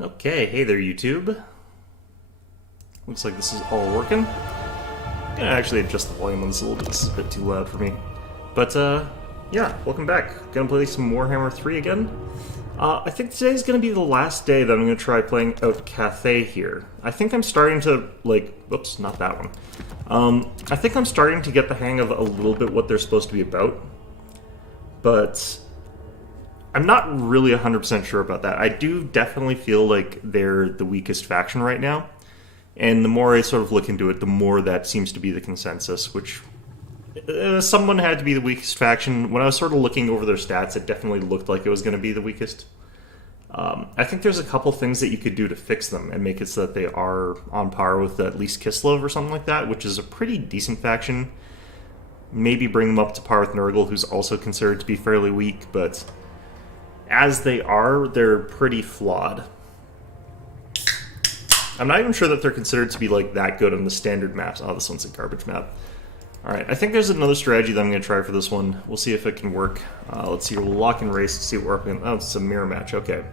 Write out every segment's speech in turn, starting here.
Okay, hey there YouTube. Looks like this is all working. I'm gonna actually adjust the volume on this a little bit, this is a bit too loud for me. But yeah, welcome back. Gonna play some Warhammer 3 again. I think today's gonna be the last day that I'm gonna try playing out Cathay here. I think I'm starting to, whoops, not that one. I think I'm starting to get the hang of a little bit what they're supposed to be about. But I'm not really 100% sure about that. I do definitely feel like they're the weakest faction right now. And the more I sort of look into it, the more that seems to be the consensus, which someone had to be the weakest faction. When I was sort of looking over their stats, it definitely looked like it was going to be the weakest. I think there's a couple things that you could do to fix them and make it so that they are on par with at least Kislev or something like that, which is a pretty decent faction. Maybe bring them up to par with Nurgle, who's also considered to be fairly weak, but as they are, they're pretty flawed. I'm not even sure that they're considered to be like that good on the standard maps. Oh, this one's a garbage map. Alright, I think there's another strategy that I'm going to try for this one. We'll see if it can work. Let's see, we'll lock and race to see what we're up against. Oh, it's a mirror match, okay.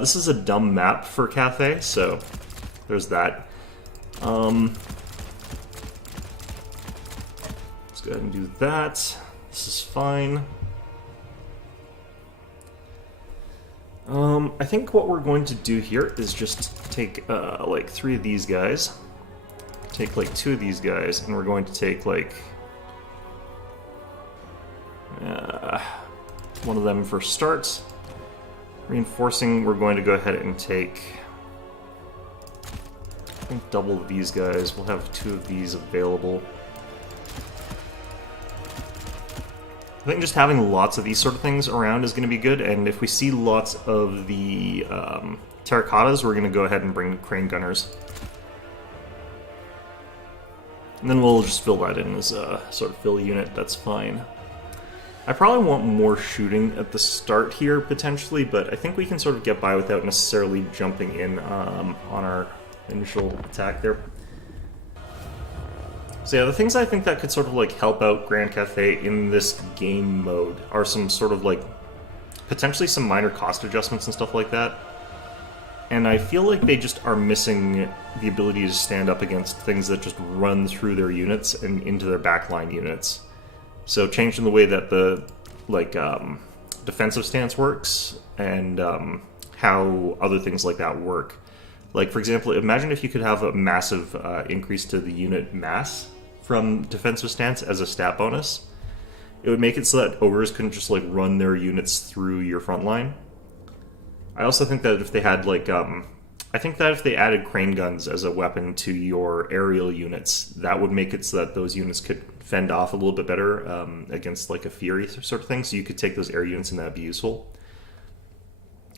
This is a dumb map for Cathay, so there's that. Let's go ahead and do that. This is fine. I think what we're going to do here is just take, like, 3 of these guys, take, like, 2 of these guys, and we're going to take, like, 1 of them for start. Reinforcing, we're going to go ahead and take, I think, double of these guys. We'll have 2 of these available. I think just having lots of these sort of things around is going to be good, and if we see lots of the terracottas, we're going to go ahead and bring crane gunners. And then we'll just fill that in as a sort of fill unit, that's fine. I probably want more shooting at the start here, potentially, but I think we can sort of get by without necessarily jumping in on our initial attack there. So yeah, the things I think that could sort of like help out Grand Cathay in this game mode are some sort of like potentially some minor cost adjustments and stuff like that. And I feel like they just are missing the ability to stand up against things that just run through their units and into their backline units. So changing the way that the defensive stance works and how other things like that work. Like, for example, imagine if you could have a massive increase to the unit mass from defensive stance as a stat bonus. It would make it so that ogres couldn't just, like, run their units through your front line. I also think that if they had, like, I think that if they added crane guns as a weapon to your aerial units, that would make it so that those units could fend off a little bit better against, like, a Fury sort of thing, so you could take those air units and that would be useful.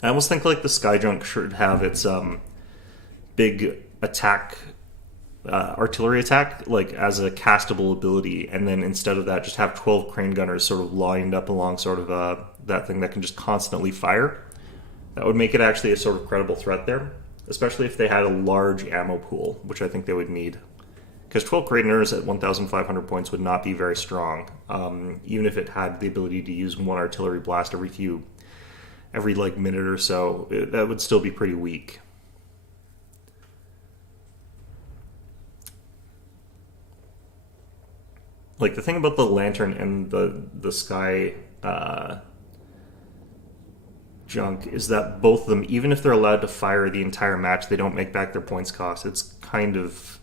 I almost think, like, the Skyjunk should have its big attack, artillery attack, like as a castable ability, and then instead of that just have 12 crane gunners sort of lined up along sort of that thing that can just constantly fire. That would make it actually a sort of credible threat there, especially if they had a large ammo pool, which I think they would need. Because 12 crane gunners at 1,500 points would not be very strong, even if it had the ability to use 1 artillery blast every like minute or so. That would still be pretty weak. Like, the thing about the lantern and the sky junk is that both of them, even if they're allowed to fire the entire match, they don't make back their points cost. It's kind of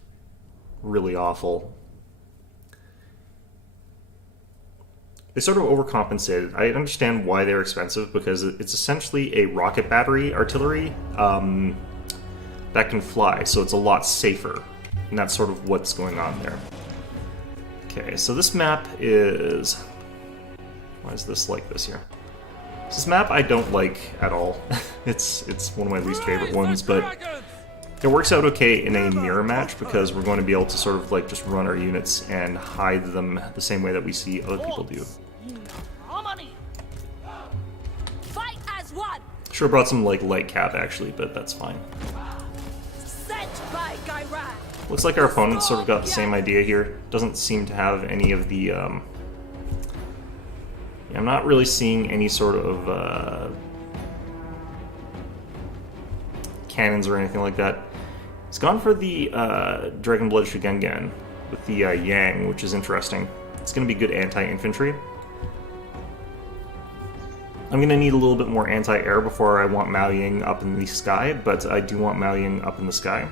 really awful. They sort of overcompensated. I understand why they're expensive, because it's essentially a rocket battery artillery that can fly, so it's a lot safer. And that's sort of what's going on there. Okay, so this map is... Why is this like this here? This map I don't like at all. It's one of my least favorite ones, but it works out okay in a mirror match because we're going to be able to sort of like just run our units and hide them the same way that we see other people do. Sure brought some like light cap actually, but that's fine. Looks like our opponent sort of got the same idea here. Doesn't seem to have any of the I'm not really seeing any sort of cannons or anything like that. He's gone for the Dragon Blood Shigengan with the Yang, which is interesting. It's going to be good anti-infantry. I'm going to need a little bit more anti-air before I want Mao Ying up in the sky, but I do want Mao Ying up in the sky.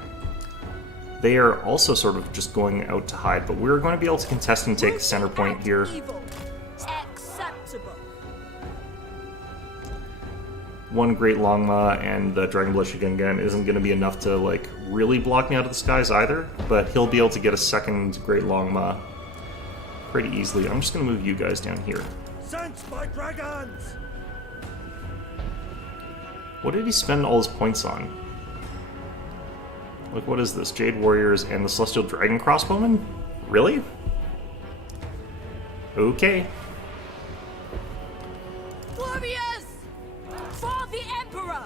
They are also sort of just going out to hide, but we're going to be able to contest and take the center point here. One Great Longma and the Dragon Blood Shigengan isn't going to be enough to like really block me out of the skies either, but he'll be able to get a second Great Longma pretty easily. I'm just going to move you guys down here. Sent by dragons! What did he spend all his points on? Like, what is this? Jade Warriors and the Celestial Dragon Crossbowmen? Really? Okay. Warriors! For the Emperor!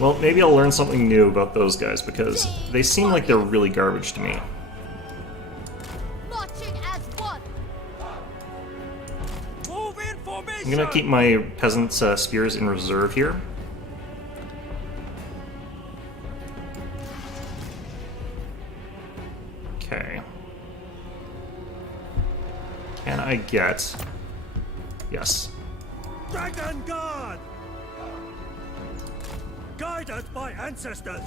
Well, maybe I'll learn something new about those guys, because they seem like they're really garbage to me. Marching as one! Move in formation! I'm gonna keep my peasants' spears in reserve here. Okay. Can I get... Yes. Dragon God! Guide us by ancestors!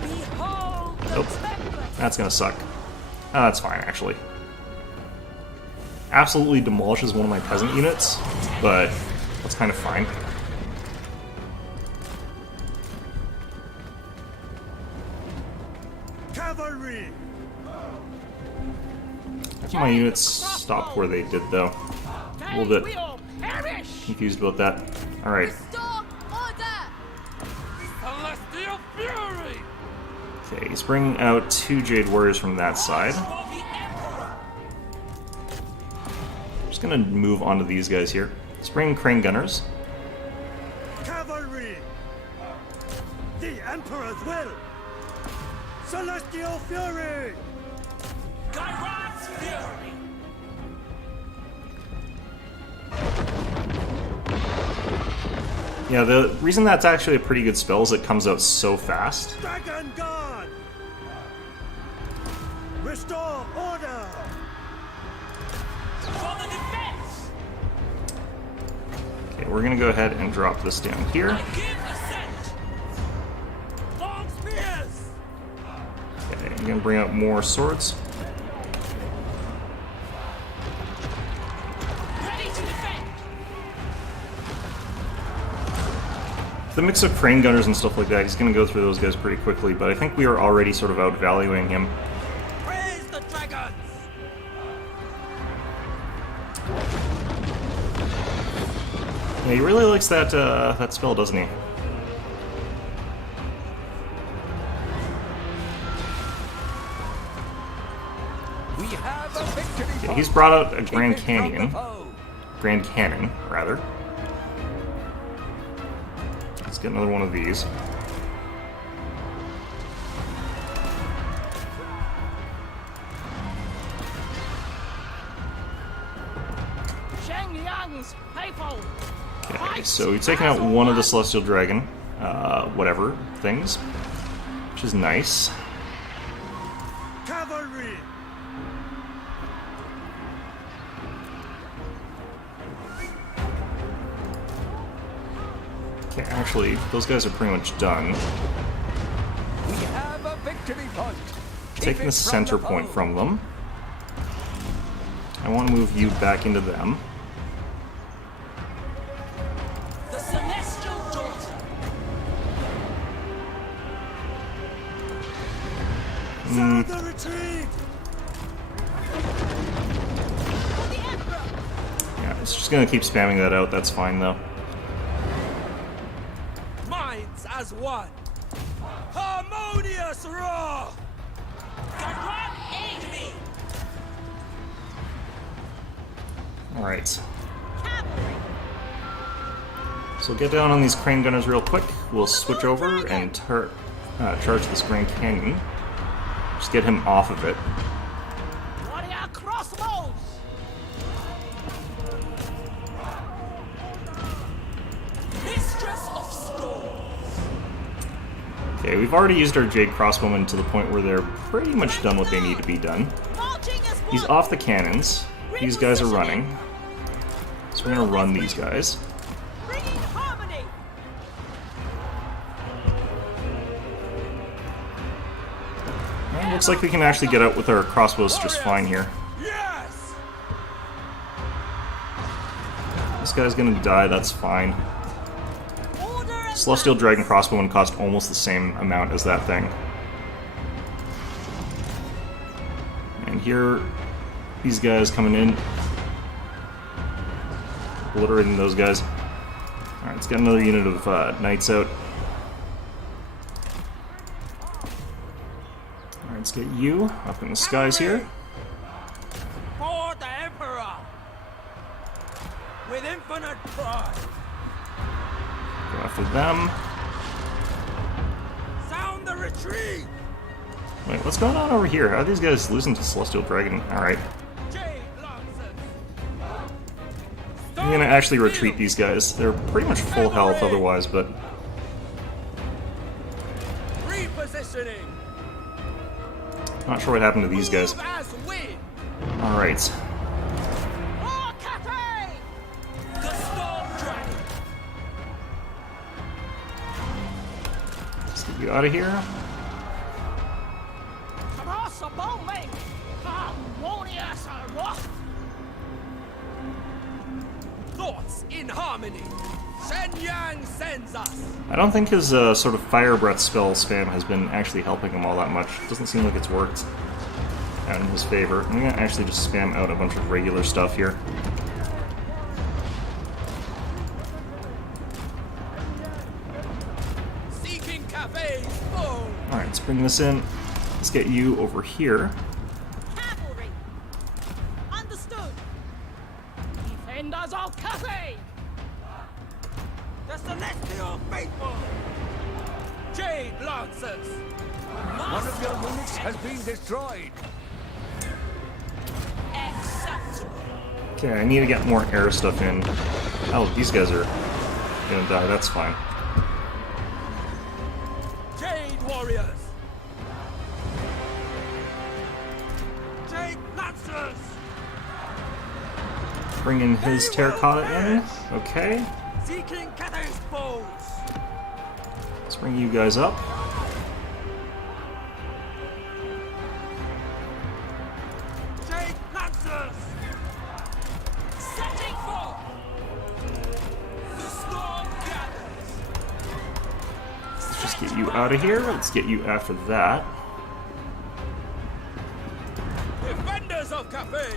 Behold the Nope. Tempest! That's gonna suck. That's fine, actually. Absolutely demolishes one of my peasant units, but that's kind of fine. Cavalry! I think my units stopped where they did, though. A little bit confused about that. Alright. Restore order! Celestial Fury! Okay, he's bringing out 2 Jade Warriors from that side. Just gonna move on to these guys here. Let's bring Crane Gunners. Cavalry! The Emperor's will! Celestial Fury! Gyron's Fury! Yeah, the reason that's actually a pretty good spell is it comes out so fast. Dragon God! Restore order! For the defense! Okay, we're gonna go ahead and drop this down here. Give assent! Long spears! Okay, I'm gonna bring out more swords. Ready to defend! The mix of Crane Gunners and stuff like that, he's gonna go through those guys pretty quickly, but I think we are already sort of outvaluing him. Praise the dragons! Yeah, he really likes that that spell, doesn't he? We have a victory! Yeah, he's brought out a Grand Canyon. Grand Cannon, rather. Let's get another one of these. Shengyang's faithful! Okay, so we've taken out one of the Celestial Dragon, whatever, things. Which is nice. Cavalry! Okay, actually, those guys are pretty much done. We have a victory point! Taking the center point from them. I want to move you back into them. The Celestial Daughter! Sound the retreat! For the Emperor! Yeah, it's just gonna keep spamming that out, that's fine though. Minds as one! Harmonious roar! Garan, aid me! Alright. Cavalry! So get down on these Crane Gunners real quick. We'll switch over and charge this Grand Canyon. Just get him off of it. Warrior crossbows! Mistress Okay, we've already used our Jade Crossbowmen to the point where they're pretty much done what they need to be done. Marching as one. He's off the cannons. These guys are running. So we're gonna run these guys. Bringing harmony. Well, looks like we can actually get out with our crossbows just fine here. Yes! This guy's gonna die, that's fine. Order and Celestial Dragon Crossbowman cost almost the same amount as that thing. And here, these guys coming in. Obliterating those guys. Alright, let's get another unit of knights out. Alright, let's get you up in the skies here. For the Emperor! With infinite pride! Go after them. Sound the retreat! Wait, what's going on over here? How are these guys losing to Celestial Dragon? Alright. Jade Lancers! I'm gonna actually retreat these guys. They're pretty much full health otherwise, but Repositioning! not sure what happened to these guys. Move as wind! Alright. More Cathay. The Storm Dragon! Let's get you out of here. Cross a bowman. Harmonious rock. Thoughts in harmony! Shen Yang sends us! I don't think his sort of Fire Breath spell spam has been actually helping him all that much. It doesn't seem like it's worked out in his favor. I'm gonna actually just spam out a bunch of regular stuff here. Seeking Cafe's foe! Alright, let's bring this in. Let's get you over here. Cavalry. Understood. Defenders of Cathay. The Celestial Faithful! Jade Lancers! One of your units has been destroyed. Accept! Okay, I need to get more air stuff in. Oh, these guys are gonna die, that's fine. Jade Warriors! Jade Lancers! Bring in his terracotta in. Okay. Seeking Catay's foes! Let's bring you guys up. Jade Lancers! Setting forth! The storm gathers! Let's just get you out of here. Let's get you after that. Defenders of Cafe!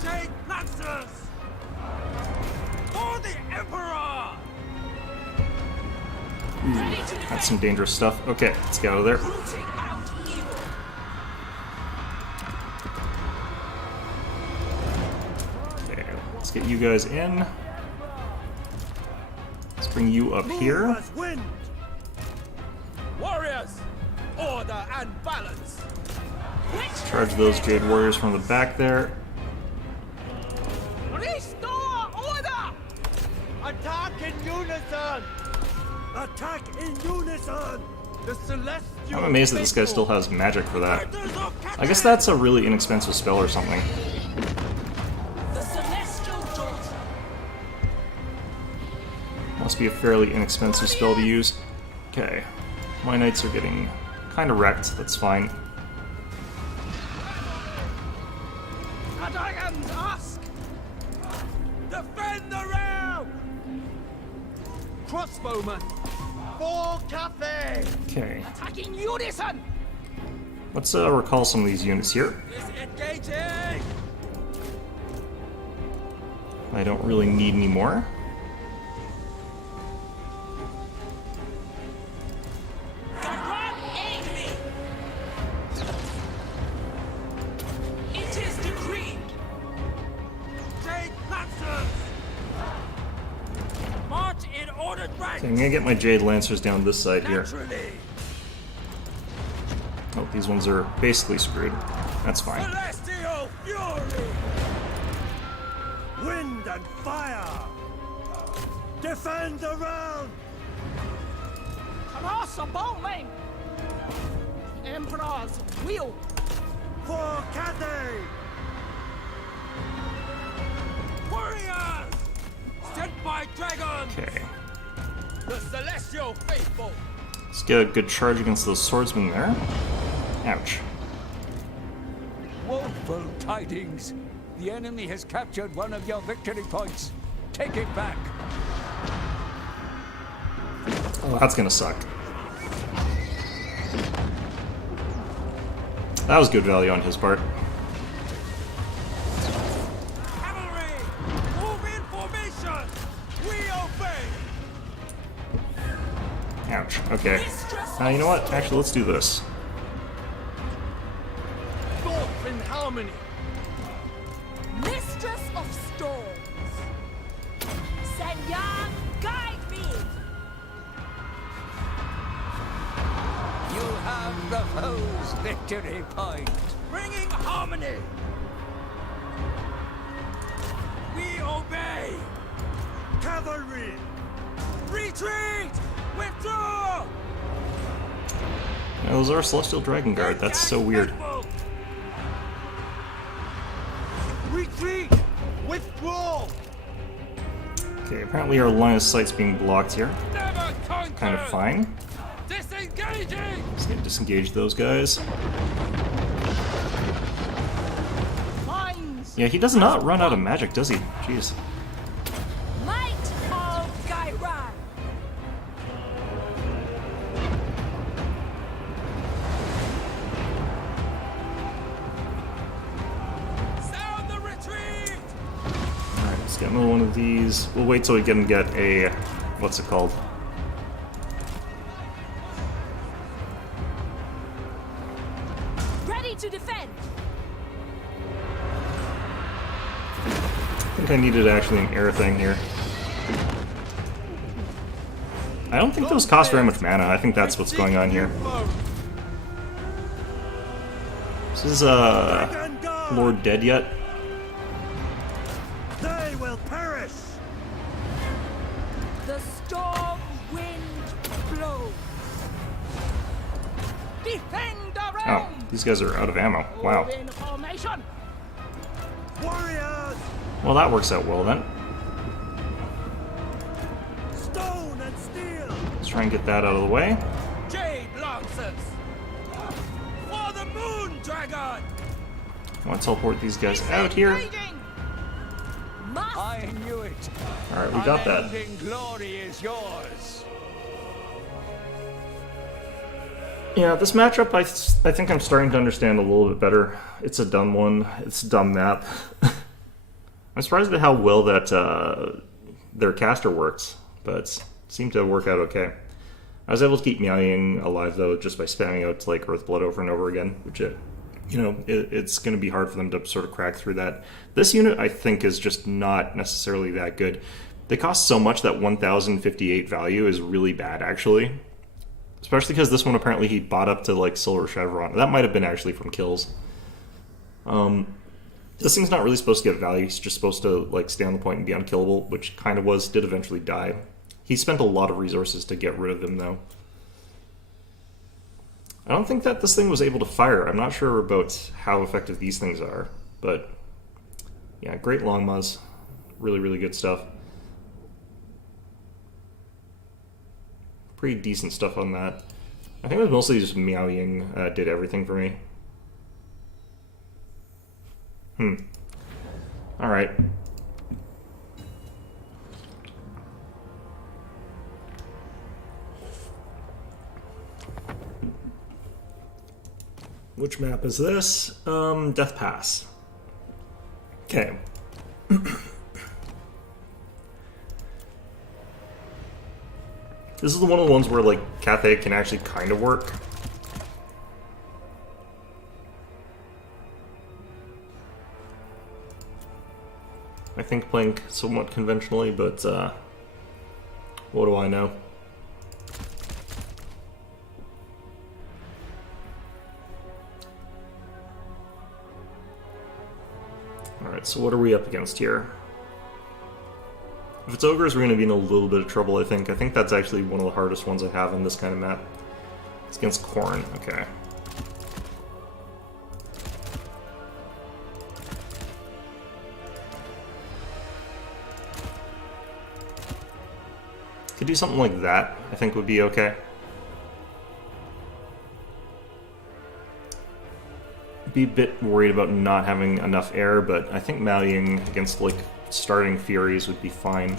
Jade Lancers! For the Emperor! That's some dangerous stuff. Okay, let's get out of there. Rooting out evil! Okay, let's get you guys in. Let's bring you up here. Move as wind! Warriors! Order and balance! Charge those Jade Warriors from the back there. Restore order. Attack in unison! Attack in unison! The Celestial I'm amazed that this guy still has magic for that. I guess that's a really inexpensive spell or something. The Celestial Daughter! Must be a fairly inexpensive spell to use. Okay. My knights are getting kind of wrecked. That's fine. The dragons ask. Defend the realm! Crossbowman! For Cafe! Okay. Attacking unison. Let's recall some of these units here. Disengaging! I don't really need any more. God aid me! It is decreed! Jade Lancers! March in ordered ranks! Okay, I'm gonna get my Jade Lancers down this side here. Naturally! Oh, these ones are basically screwed. That's fine. Celestial Fury! Wind and fire! Defend the realm! Impossible, man! The Emperor's will! For Cathay! Warriors! Sent by dragons! Okay. The celestial faithful! Let's get a good charge against those swordsmen there. Ouch. Woeful tidings! The enemy has captured one of your victory points. Take it back. Oh, that's gonna suck. That was good value on his part. Cavalry! Move in formation! We obey! Ouch. Okay. You know what? Actually, let's do this. Thoughts in harmony! Mistress of storms! Senyan, guide me! You have the foe's victory point. Bringing harmony! We obey! Cavalry! Retreat! Withdraw! Now, those are Celestial Dragon Guard. That's so weird. Retreat! Withdraw! Okay, apparently our line of sight's being blocked here. Never conquer! Kind of fine. Disengaging! Just gonna disengage those guys. Lines! Yeah, he does not run out of magic, does he? Jeez. Might of Gairan! Sound the retreat! Alright, let's get another one of these. We'll wait till we can get a... what's it called? Ready to defend! I think I needed actually an air thing here. I don't think those cost very much mana. I think that's what's going on here. This is, Lord dead yet? They will perish! The storm wind blows! Defend our Oh, own! these guys are out of ammo. Wow. Move in formation! Warriors! Well, that works out well then. Stone and steel! Let's try and get that out of the way. Jade Lancers! For the moon dragon! I want to teleport these guys out here. Disengaging! Must I knew it. Alright, we got that. Unending glory is yours. Yeah, this matchup, I think I'm starting to understand a little bit better. It's a dumb one. It's a dumb map. I'm surprised at how well that their caster works, but it seemed to work out okay. I was able to keep Meowing alive, though, just by spamming out like Earthblood over and over again, which, it's going to be hard for them to sort of crack through that. This unit, I think, is just not necessarily that good. They cost so much that 1,058 value is really bad, actually. Especially because this one, apparently, he bought up to, like, Silver Chevron. That might have been actually from kills. This thing's not really supposed to get value. He's just supposed to, like, stay on the point and be unkillable, which kind of was, did eventually die. He spent a lot of resources to get rid of him, though. I don't think that this thing was able to fire. I'm not sure about how effective these things are, but yeah, great Longmas. Really, really good stuff. Pretty decent stuff on that. I think it was mostly just Meowing did everything for me. Alright. Which map is this? Death Pass. Okay. This is one of the ones where, like, Cathay can actually kind of work. I think playing somewhat conventionally, but, what do I know? Alright, so what are we up against here? If it's ogres, we're going to be in a little bit of trouble, I think. I think that's actually one of the hardest ones I have in this kind of map. It's against Khorne, okay. Could do something like that, I think would be okay. Be a bit worried about not having enough air, but I think Maliang against, like, starting Furies would be fine.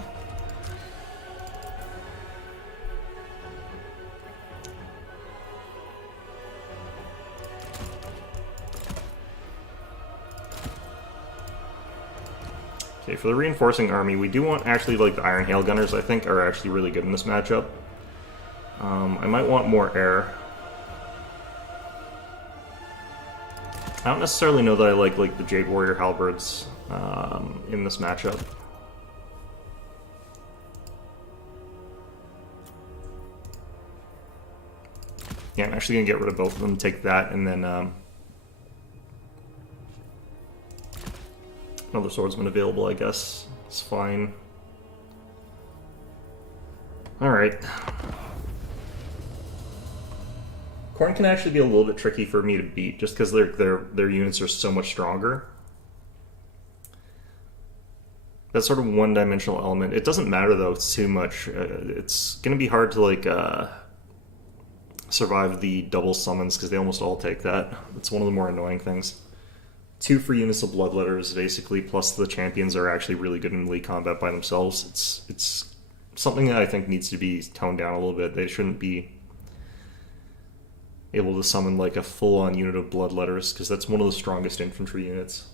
Okay, for the reinforcing army, we do want actually, like, the Iron Hail Gunners, I think, are actually really good in this matchup. I might want more air. I don't necessarily know that I like the Jade Warrior Halberds in this matchup. Yeah, I'm actually going to get rid of both of them, take that, and then another swordsman available, I guess. It's fine. Alright. Khorne can actually be a little bit tricky for me to beat, just because their units are so much stronger. That sort of one-dimensional element. It doesn't matter, though, too much. It's going to be hard to, like, survive the double summons, because they almost all take that. It's one of the more annoying things. 2 free units of Bloodletters, basically, plus the champions are actually really good in melee combat by themselves. It's something that I think needs to be toned down a little bit. They shouldn't be able to summon like a full-on unit of Bloodletters, because that's one of the strongest infantry units.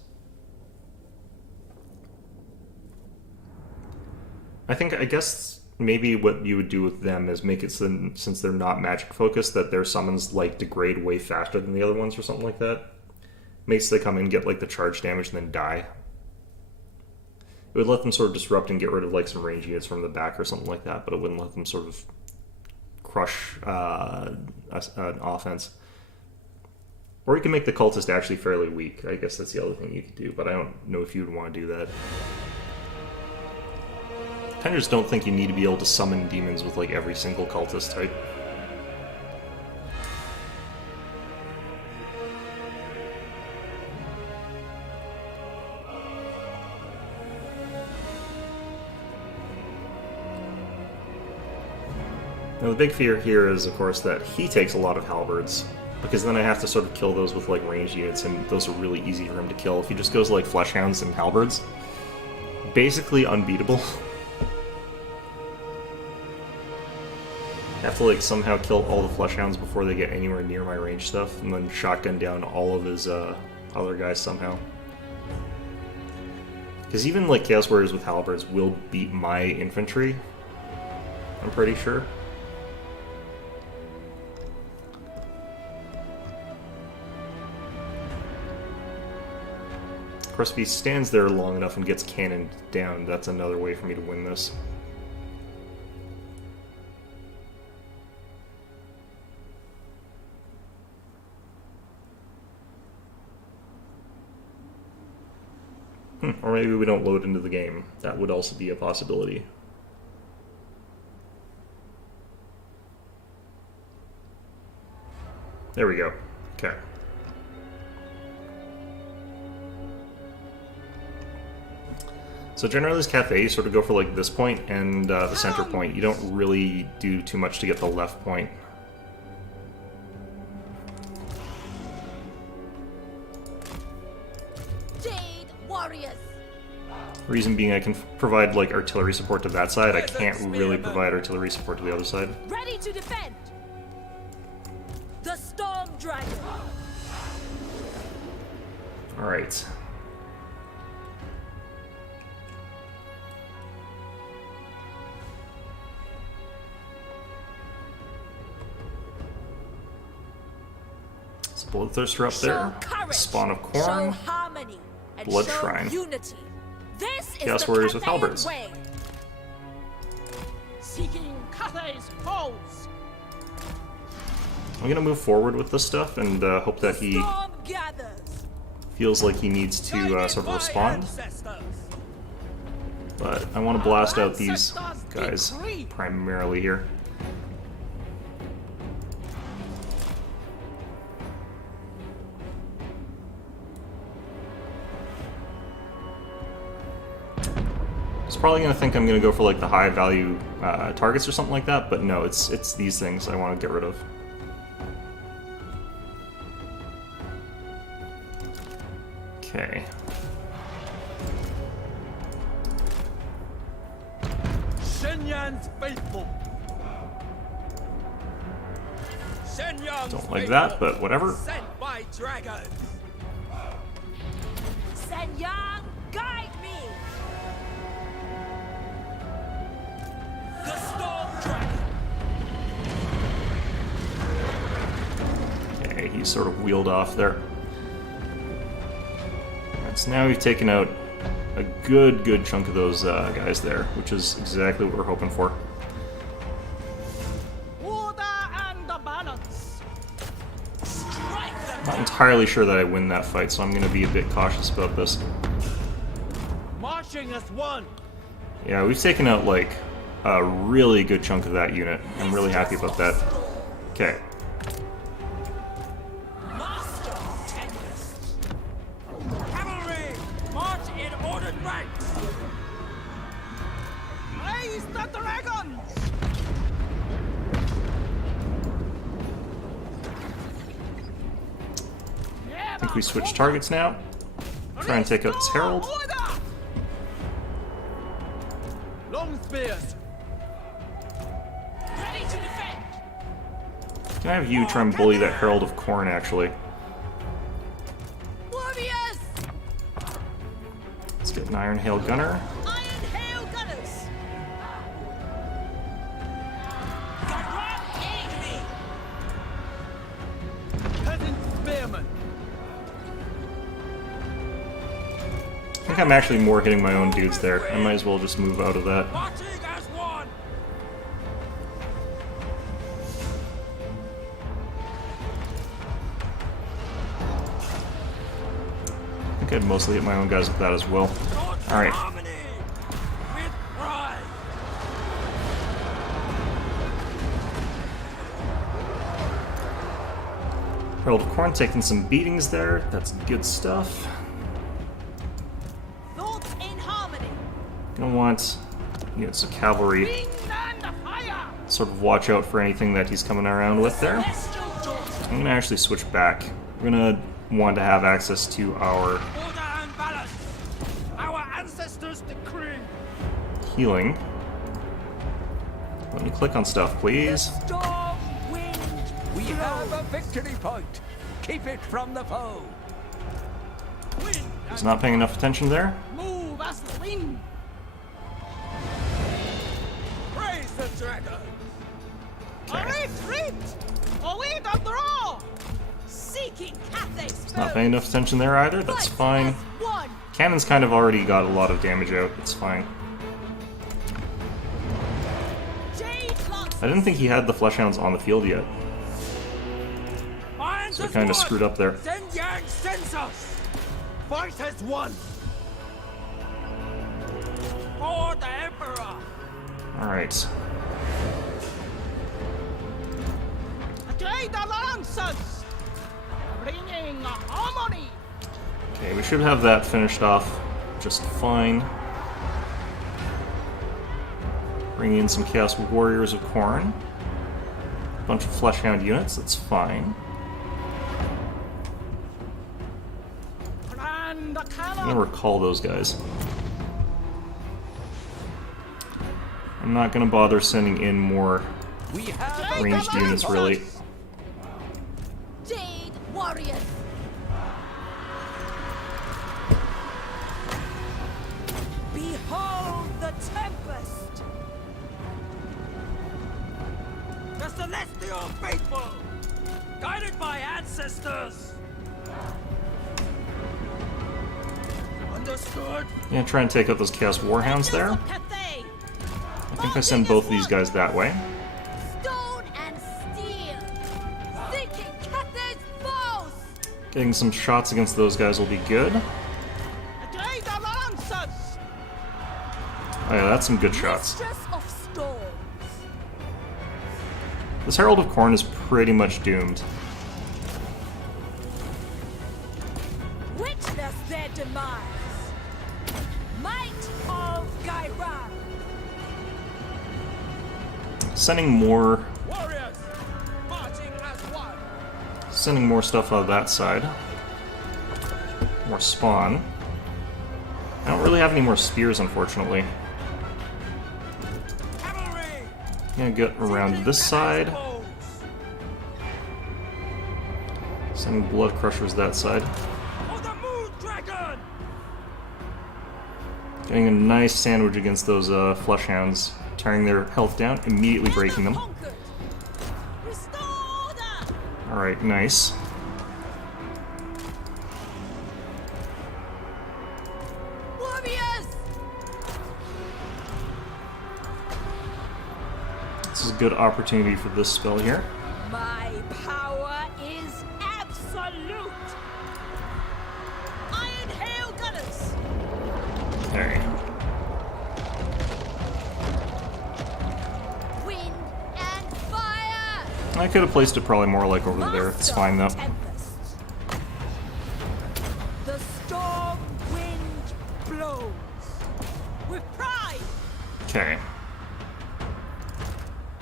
I guess maybe what you would do with them is make it so, since they're not magic focused, that their summons like degrade way faster than the other ones or something like that. Makes they come in, get like the charge damage, and then die. It would let them sort of disrupt and get rid of like some range units from the back or something like that, but it wouldn't let them sort of crush an offense. Or you can make the cultist actually fairly weak. I guess that's the other thing you could do, but I don't know if you would want to do that. I kind of just don't think you need to be able to summon demons with like every single cultist type. Now the big fear here is, of course, that he takes a lot of halberds, because then I have to sort of kill those with like ranged units, and those are really easy for him to kill. If he just goes like fleshhounds and halberds, basically unbeatable. I have to like somehow kill all the fleshhounds before they get anywhere near my range stuff, and then shotgun down all of his other guys somehow. Because even like Chaos Warriors with halberds will beat my infantry, I'm pretty sure. Of course, if he stands there long enough and gets cannoned down, that's another way for me to win this. Or maybe we don't load into the game. That would also be a possibility. There we go. Okay. So generally this cafe, you sort of go for like this point and the center point. You don't really do too much to get the left point. Jade Warriors. Reason being I can provide like artillery support to that side. I can't really provide artillery support to the other side. Ready to defend. The Storm Dragon. Alright. Bloodthirster up there. Courage, Spawn of Khorne. harmony, and Blood Shrine. Unity. This is Chaos the Warriors with Cathayan halberds. way. Seeking Cathay's foes. I'm gonna move forward with this stuff and hope that he Storm gathers. feels like he needs to sort of respond. But I want to blast out these guys primarily here. It's probably going to think I'm going to go for like the high value targets or something like that, but no, it's these things I want to get rid of. Okay. Shenyan's faithful. Shenyang's Don't like that, but whatever. Sent by dragons. Sen Yang, guide me. The storm dragon. Okay, he sort of wheeled off there. Alright, so now we've taken out a good chunk of those guys there, which is exactly what we're hoping for. Order and the balance. Strike them. Not entirely sure that I win that fight, so I'm going to be a bit cautious about this. Marching as one. Yeah, we've taken out like a really good chunk of that unit. I'm really happy about that. Okay. Master Tempest. Cavalry, march in ordered ranks. Raise the dragons. I think we switch targets now. Try and take out this Herald. Long spears. Ready to defend. Can I have you try and bully that Herald of Corn, actually? Warriors! Let's get an Iron Hail Gunner. Iron Hail Gunners! Enemy. Peasant spearmen. I think I'm actually more hitting my own dudes there. I might as well just move out of that. Marching as one. I think I'd mostly hit my own guys with that as well. Alright. Harmony with pride. Herald of Corn taking some beatings there. That's good stuff. Thoughts in harmony. Gonna want units of cavalry. Wind and fire. Sort of watch out for anything that he's coming around with there. Celestial daughter. I'm gonna actually switch back. We're gonna want to have access to our Order and balance. Our ancestors decree. healing. Let me click on stuff, please. Storm wind. We have a victory point. Keep it from the foe. Wind He's not paying enough attention there. Move as the wind. praise the dragon. A retreat. Away the draw. Seeking Cathay's Not paying enough attention there either. That's fine. One. Cannon's kind of already got a lot of damage out. It's fine. Jade Lance. I didn't think he had the Fleshhounds on the field yet. Minds So I as kind of one. screwed up there. Shenyang sends us. Fight as one. For the Emperor. Alright. Trade the lances. Bringing harmony. Okay, we should have that finished off just fine. Bring in some Chaos Warriors of Corn. A bunch of Fleshhound units, that's fine. Plan the I'm cannon. gonna recall those guys. I'm not gonna bother sending in more We have ranged units, really. Jade Warriors. Behold the tempest. The celestial faithful. Guided by ancestors. Understood. Yeah, try and take out those Chaos Warhounds there. Cathay. I think I send both of these guys that way. Stone and steel. Seeking Cathay's foes. Getting some shots against those guys will be good. Trade the lances. Oh yeah, that's some good shots. Mistress of storms. This Herald of Khorne is pretty much doomed. Witness their demise. Might of Gairan. Sending more Warriors, marching as one. Sending more stuff out of that side. More spawn. I don't really have any more spears, unfortunately. Cavalry, I'm gonna get around this side. bows. Sending blood crushers that side. For the moon dragon. Getting a nice sandwich against those flesh hounds. Tearing their health down, immediately breaking them. Conquered. Restore order. Alright, nice. Warriors. This is a good opportunity for this spell here. My power is absolute. Iron Hail Gunners. Okay. Wind and fire. I could have placed it probably more like over there. It's Master fine though. Tempest. The storm wind blows with pride. Okay.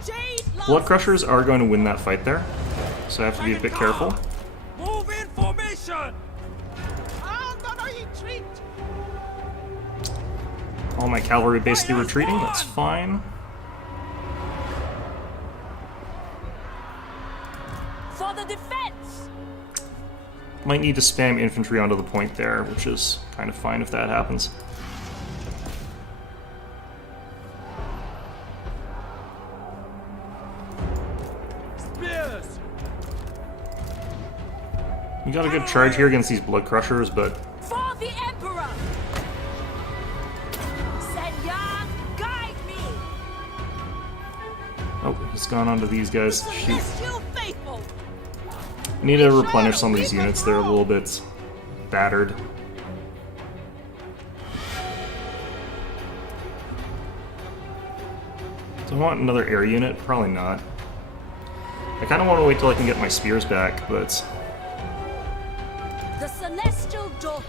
Jade Blood crushers are going to win that fight there, so I have to be a bit careful. Move in formation. All my cavalry basically retreating, that's fine. For the defense. Might need to spam infantry onto the point there, which is kind of fine if that happens. Spears. We got a good charge here against these blood crushers, but For the Emperor. Senya, guide me. oh, he's gone onto these guys. Shoot. Celestial faithful. I need to replenish some of these units. They're a little bit battered. Do I want another air unit? Probably not. I kind of want to wait till I can get my spears back, but The celestial daughter.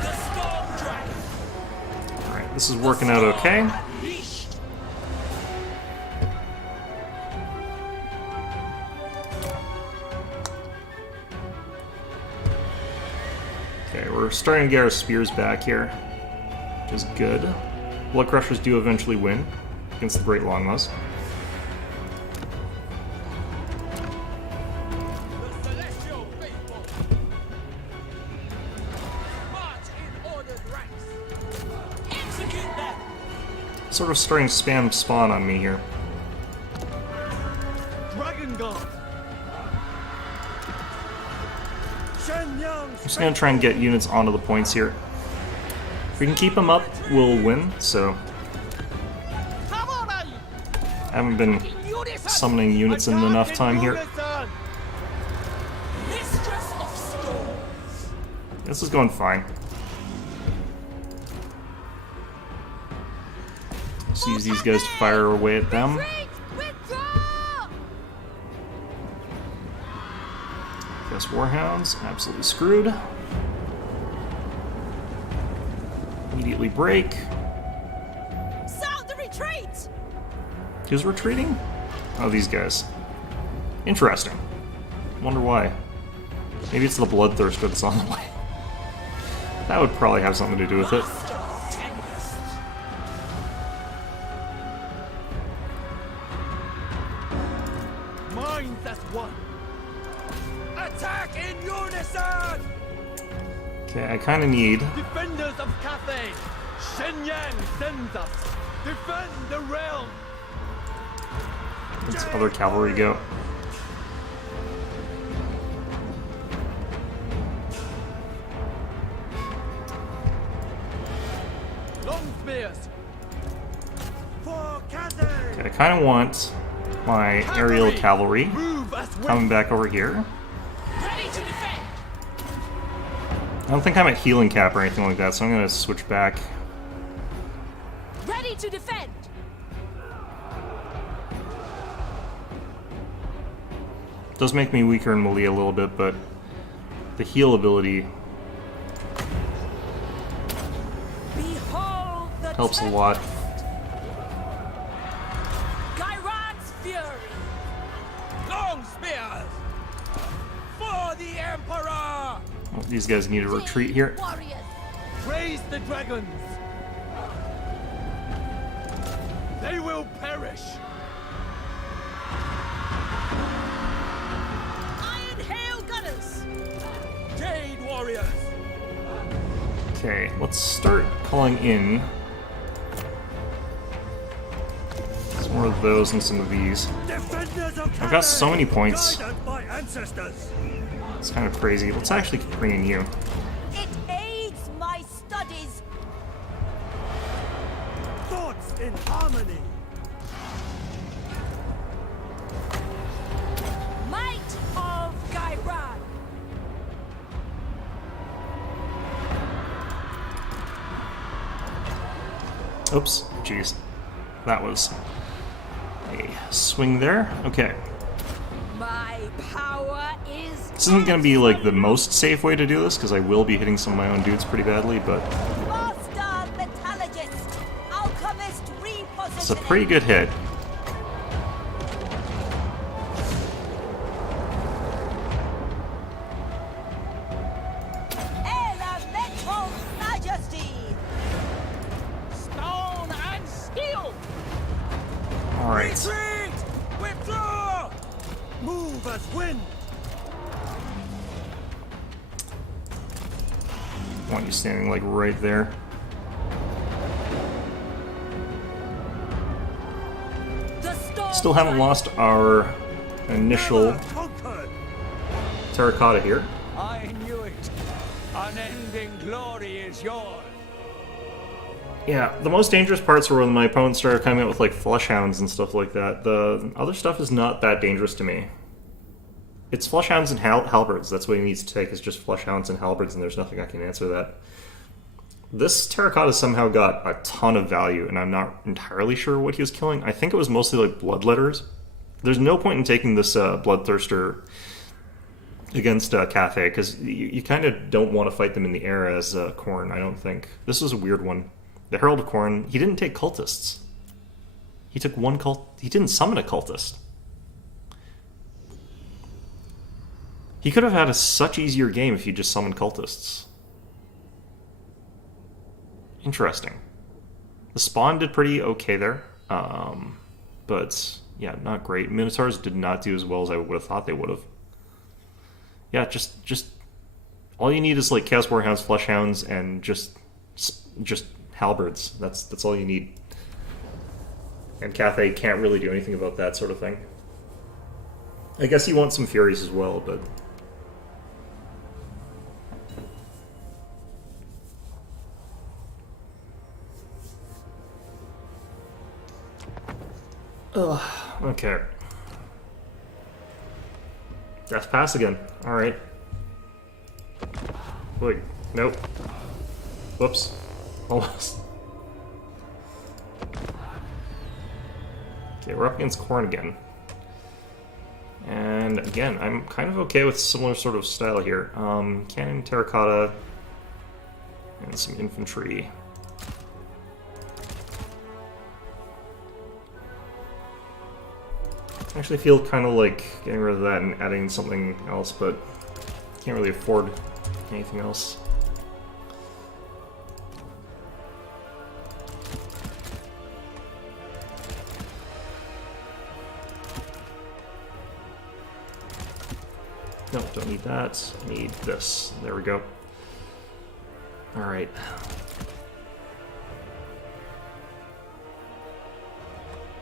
The storm dragon. alright, this is working out okay. Unleashed. Okay, we're starting to get our spears back here, which is good. Blood crushers do eventually win against the great longbows. The celestial faithful. March in ordered ranks. Execute them. Sort of starting to spam spawn on me here. Dragon God. Shenyang. I'm just gonna try and get units onto the points here. If we can keep them up, we'll win, so I haven't been summoning units in enough time here. Mistress of storms. This is going fine. Just use these guys to fire away at them. Retreat. Withdraw. Guess Warhounds, absolutely screwed. Immediately break. Sound the retreat. Who's retreating? Oh, these guys. Interesting. Wonder why. Maybe it's the bloodthirst that's on the way. That would probably have something to do with it. Minds as one. Attack in unison. Okay, I kind of need Defenders of Cathay. Shenyang sends us. Defend the realm. its other cavalry go. Long spears. For Cathay. Okay, I kind of want my aerial cavalry Move as coming back over here. Ready to defend. I don't think I'm at healing cap or anything like that, so I'm gonna switch back. Ready to defend. Does make me weaker in melee a little bit, but the heal ability Behold the helps a lot. Gyron's fury. Long spears! For the Emperor! Oh, these guys need to retreat here. Warriors. Praise the dragons! They will perish! Iron hail gunners. Jade warriors! Okay, let's start calling in some more of those and some of these. Defenders of I've got so many points. guided by ancestors! It's kind of crazy. Let's actually bring in you. It aids my studies. Thoughts in harmony! Might of Gyron. Oops, jeez. That was a swing there. Okay. My power is. This isn't going to be like the most safe way to do this, because I will be hitting some of my own dudes pretty badly, but Master metallurgist. Alchemist repositioning. it's a pretty good hit. Elemental majesty. Stone and steel. Alright. Retreat! Withdraw! Move as wind! I want you standing like right there. The storm Still haven't lost our initial Conquered! terracotta here. I knew it. Unending glory is yours. Yeah, the most dangerous parts were when my opponents started coming out with like flesh hounds and stuff like that. The other stuff is not that dangerous to me. It's flesh hounds and halberds. That's what he needs to take, is just flesh hounds and halberds, and there's nothing I can answer that. This terracotta somehow got a ton of value, and I'm not entirely sure what he was killing. I think it was mostly like bloodletters. There's no point in taking this bloodthirster against Cathay, because you kind of don't want to fight them in the air as Khorne, I don't think. This was a weird one. The Herald of Khorne, he didn't take cultists. He took one cult. He didn't summon a cultist. He could have had a such easier game if he just summoned cultists. Interesting. The spawn did pretty okay there, but yeah, not great. Minotaurs did not do as well as I would have thought they would have. Yeah, just all you need is like Chaos Warhounds, Flesh Hounds, and just halberds. That's all you need. And Cathay can't really do anything about that sort of thing. I guess you want some Furies as well, but okay. Death pass again. Alright. Wait, nope. Whoops. Almost. Okay, we're up against Khorne again. And again, I'm kind of okay with similar sort of style here. Cannon, terracotta, and some infantry. I actually feel kind of like getting rid of that and adding something else, but can't really afford anything else. No, don't need that. I need this. There we go. Alright.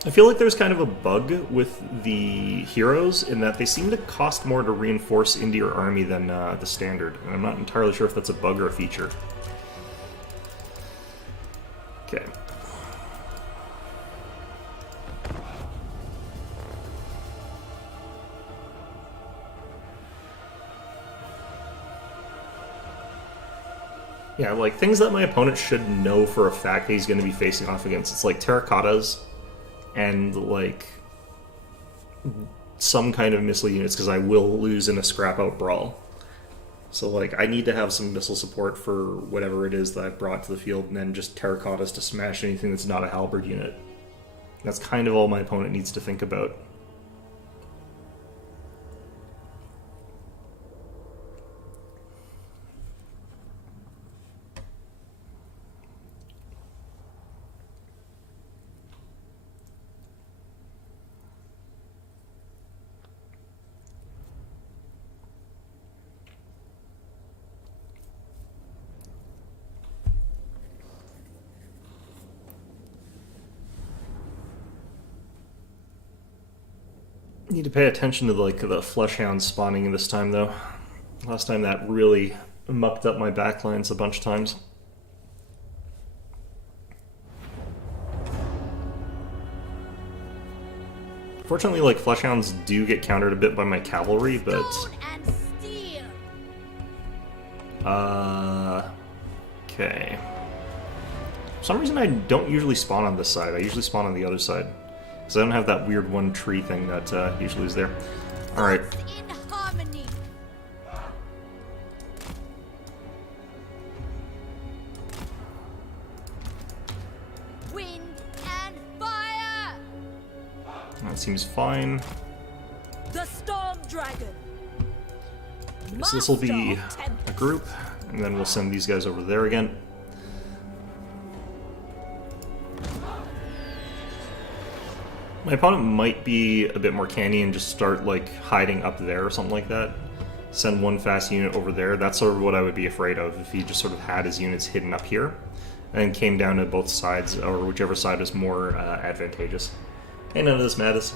I feel like there's kind of a bug with the heroes in that they seem to cost more to reinforce into your army than the standard, and I'm not entirely sure if that's a bug or a feature. Okay. Yeah, like things that my opponent should know for a fact that he's going to be facing off against. It's like terracottas and like some kind of missile units, because I will lose in a scrap out brawl. So like I need to have some missile support for whatever it is that I've brought to the field, and then just terracottas to smash anything that's not a halberd unit. That's kind of all my opponent needs to think about. Need to pay attention to like the fleshhounds spawning this time though. Last time that really mucked up my backlines a bunch of times. Fortunately, like fleshhounds do get countered a bit by my cavalry, but Stone and steel. okay. For some reason I don't usually spawn on this side. I usually spawn on the other side. Because I don't have that weird one tree thing that usually is there. Alright. In harmony. Wind and fire. That seems fine. The storm dragon. So this will be Master of a Tempest. group, and then we'll send these guys over there again. My opponent might be a bit more canny and just start like hiding up there or something like that. Send one fast unit over there. That's sort of what I would be afraid of if he just sort of had his units hidden up here and then came down to both sides, or whichever side is more advantageous. Hey, none of this matters.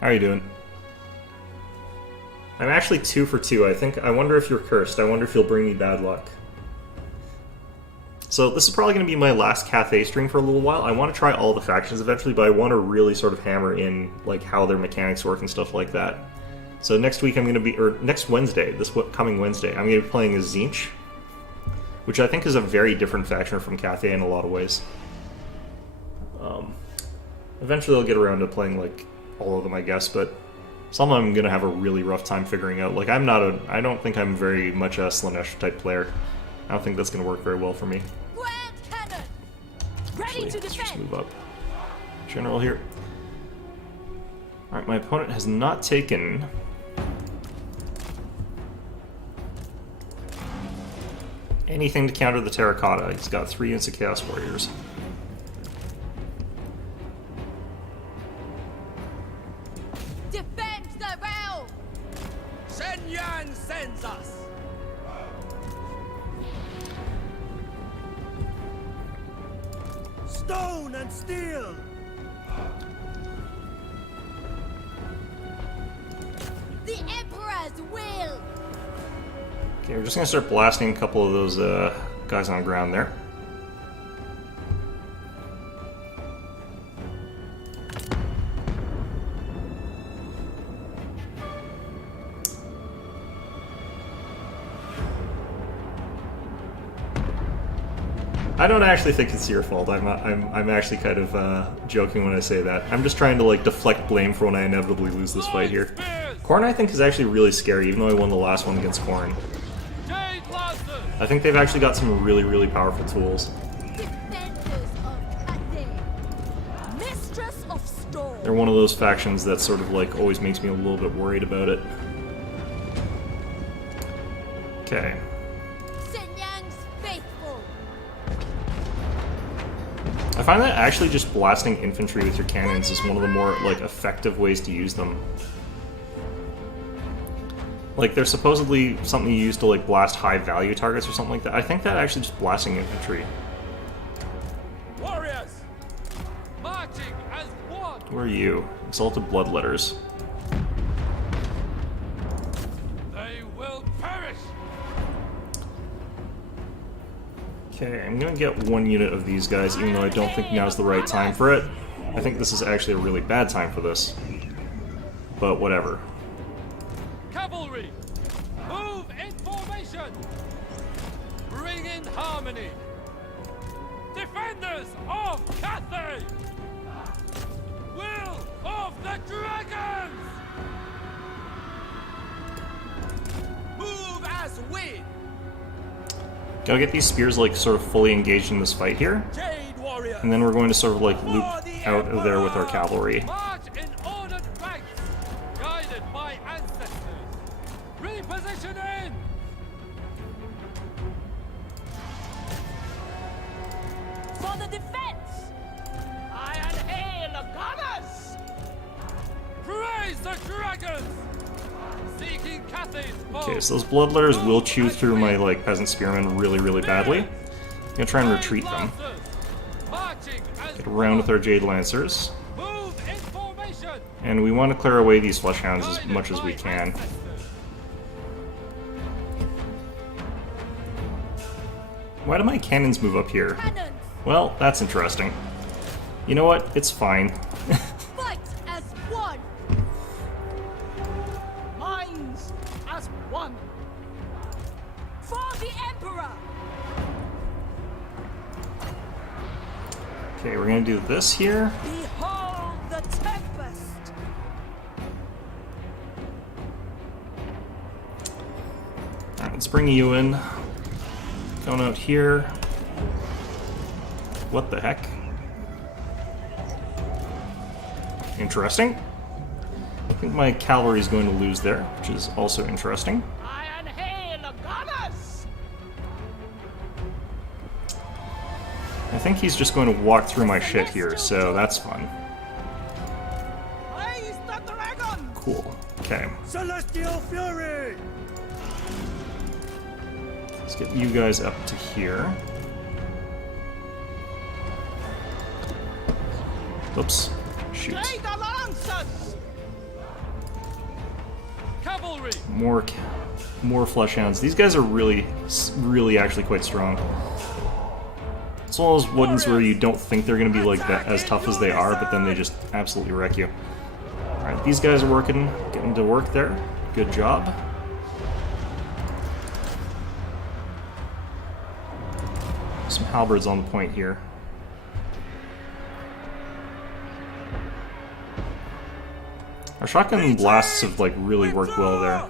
How are you doing? I'm actually 2 for 2. I wonder if you're cursed. I wonder if you'll bring me bad luck. So this is probably going to be my last Cathay stream for a little while. I want to try all the factions eventually, but I want to really sort of hammer in like how their mechanics work and stuff like that. So next week I'm going to be, or next Wednesday, coming Wednesday, I'm going to be playing as Tzeentch, which I think is a very different faction from Cathay in a lot of ways. Eventually I'll get around to playing like all of them, I guess, but some of them I'm going to have a really rough time figuring out. Like I don't think I'm very much a Slanesh type player. I don't think that's going to work very well for me. Grand cannon. Ready Actually, to let's just defend. move up. General here. Alright, my opponent has not taken anything to counter the terracotta. He's got 3 units of Chaos Warriors. Defend the realm. Shen Yan sends us. Stone and steel. The Emperor's will. Okay, we're just going to start blasting a couple of those guys on the ground there. I don't actually think it's your fault. I'm actually kind of joking when I say that. I'm just trying to like deflect blame for when I inevitably lose this fight here. Khorne I think is actually really scary, even though I won the last one against Khorne. I think they've actually got some really, really powerful tools. Defenders of Cathay. Mistress of storm. They're one of those factions that sort of like always makes me a little bit worried about it. Okay. Shenyang's faithful. I find that actually just blasting infantry with your cannons is one of the more like effective ways to use them. Like, there's supposedly something you use to like blast high value targets or something like that. I think that actually just blasting infantry. Warriors, marching as one. Who are you? Exalted Bloodletters. They will perish. Okay, I'm gonna get 1 unit of these guys, even though I don't think now's the right time for it. I think this is actually a really bad time for this. But whatever. Cavalry, move in formation. Bring in harmony. Defenders of Cathay! Will of the Dragons! Move as wind! Gotta get these spears like sort of fully engaged in this fight here, Jade warrior! and then we're going to sort of like loop out of there with our cavalry. March in ordered ranks, guided by ancestors. Repositioning! For the defense! Iron hail, gunners! Praise the dragons! Seeking Cathay's Okay, so those bloodletters will chew through my like peasant spearmen really badly. I'm gonna try and retreat them. Get around with our Jade Lancers. Move in formation! And we want to clear away these flesh hounds as much as we can. Why do my cannons move up here? Cannons! Well, that's interesting. You know what? It's fine. Fight as one! Minds as one! For the Emperor! Okay, we're gonna do this here. Behold the tempest! Alright, let's bring you in. Going out here. What the heck? Interesting. I think my cavalry is going to lose there, which is also interesting. Iron hail, gunners! I think he's just going to walk through my shit here, so that's fun. Praise the dragon! Cool. Okay. Celestial fury! Let's get you guys up to here. Oops. Shoot. Jade lancers! Cavalry! More flesh hounds. These guys are really actually quite strong. It's one of those ones where you don't think they're going to be like that as tough as they are, but then they just absolutely wreck you. Alright, these guys are getting to work there. Good job. Some halberds on the point here. Our shotgun blasts have like really worked well there.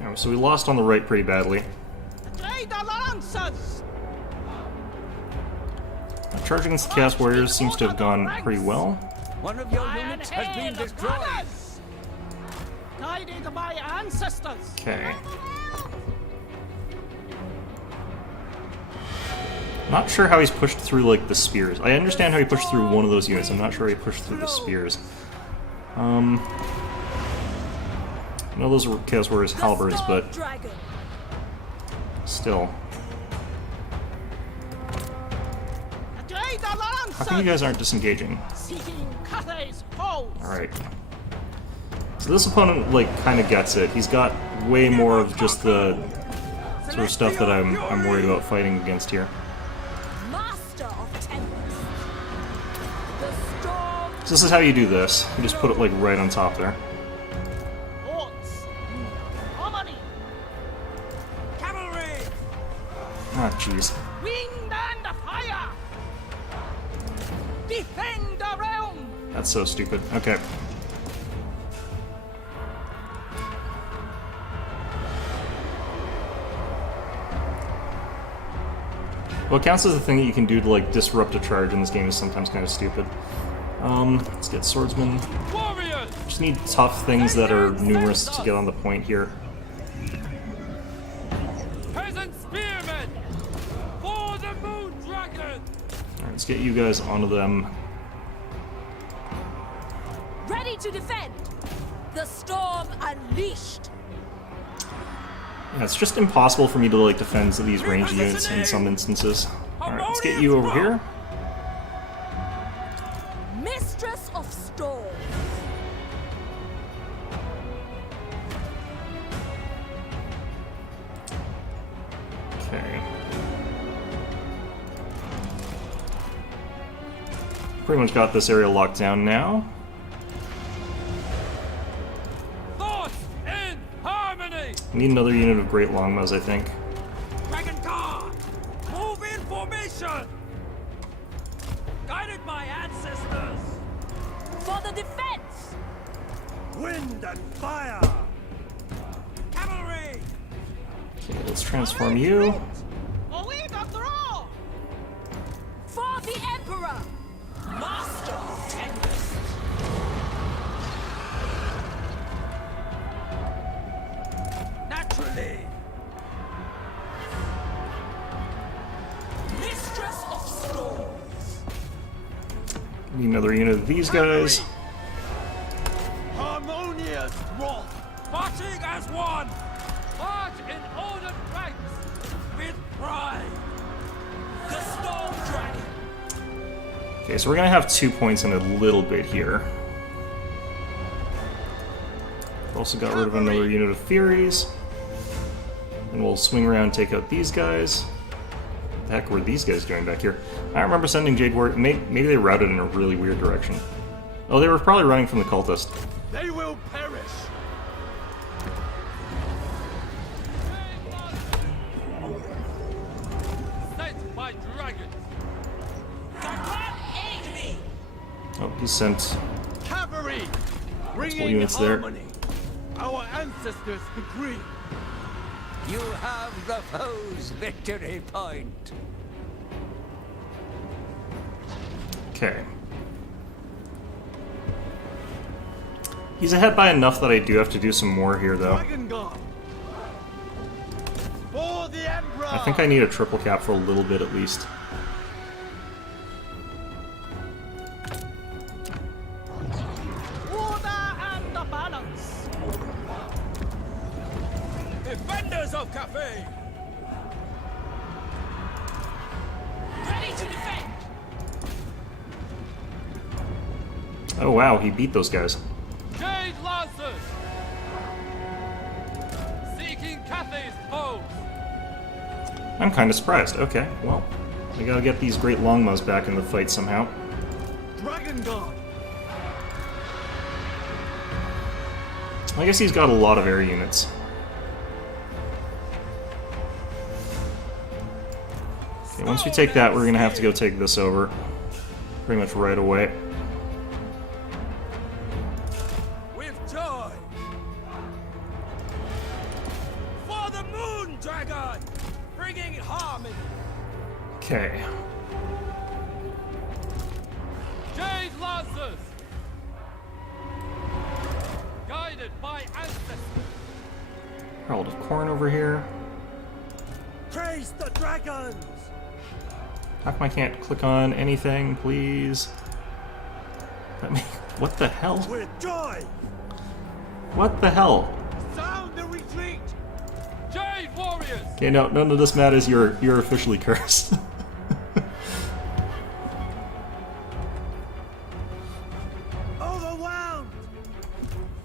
Yeah, so we lost on the right pretty badly. Jade lancers! Charging against the Chaos Warriors seems to have gone pretty well. One of your Iron units has been hail, destroyed. gunners! Guided by ancestors! Okay. Not sure how he's pushed through like the spears. I understand how he pushed through one of those units. I'm not sure how he pushed through the spears. I know those were Chaos Warriors The halberds, Storm but Dragon! still. Jade How lancers! come you guys aren't disengaging? Seeking Cathay's foes! Alright. So this opponent, like, kind of gets it. He's got way more of just the sort of stuff that I'm worried about fighting against here. Master of Tempest! The Storm So this is how you do this. You just put it, like, right on top there. Lords! Harmony! Cavalry! Ah, jeez. Wind and fire! Defend the realm! That's so stupid. Okay. What counts as the thing that you can do to, like, disrupt a charge in this game is sometimes kind of stupid. Let's get swordsmen. Warriors! Just need tough things that are numerous to get on the point here. Peasant spearmen! For the moon dragon! Alright, let's get you guys onto them. ready to defend! The Storm Unleashed! Yeah, it's just impossible for me to like defend these ranged units in some instances. Alright, let's get you over here. Mistress of Storms! Okay. Pretty much got this area locked down now. Thoughts in harmony! We need another unit of great longbows, I think. Dragon Guard! Move in formation! Guided by ancestors! For the defense! Wind and fire! Cavalry! Okay, let's transform you. Away the throw! For the Emperor! Master of Tempest! Naturally! Mistress of Storms! Need another unit of these guys. Harmonious wrath. Marching as one! March in ordered ranks. With pride! The Storm Dragon! Okay, so we're gonna have 2 points in a little bit here. Also got rid of another unit of Furies. And we'll swing around and take out these guys. What the heck were these guys doing back here? I remember sending Jade Warrior. Maybe they routed in a really weird direction. Oh, they were probably running from the cultist. They will perish. Sent by dragons. Gargan, aid me! Oh, he sent Cavalry. Bringing units there. harmony. Our ancestors decree. You have the foe's victory point. Okay. He's ahead by enough that I do have to do some more here, though. Dragon Guard. For the Emperor. I think I need a triple cap for a little bit at least. Order and the balance! Defenders of Cafe! Ready to defend! Oh wow, he beat those guys. Jade Lancers. Seeking Cathay's foes. I'm kind of surprised. Okay, well, I gotta get these great longbows back in the fight somehow. Dragon Guard. I guess he's got a lot of air units. Okay, once we take that, we're gonna have to go take this over pretty much right away. With joy! For the Moon Dragon! Bringing harmony! Okay. Jade Lancers. Guided by ancestors. Herald of Corn over here. Praise the dragons! How come I can't click on anything, please? Let me... What the hell? With joy! What the hell? Sound the retreat. Jade Warriors. Okay, no, none of this matters. You're officially cursed. Overwhelmed!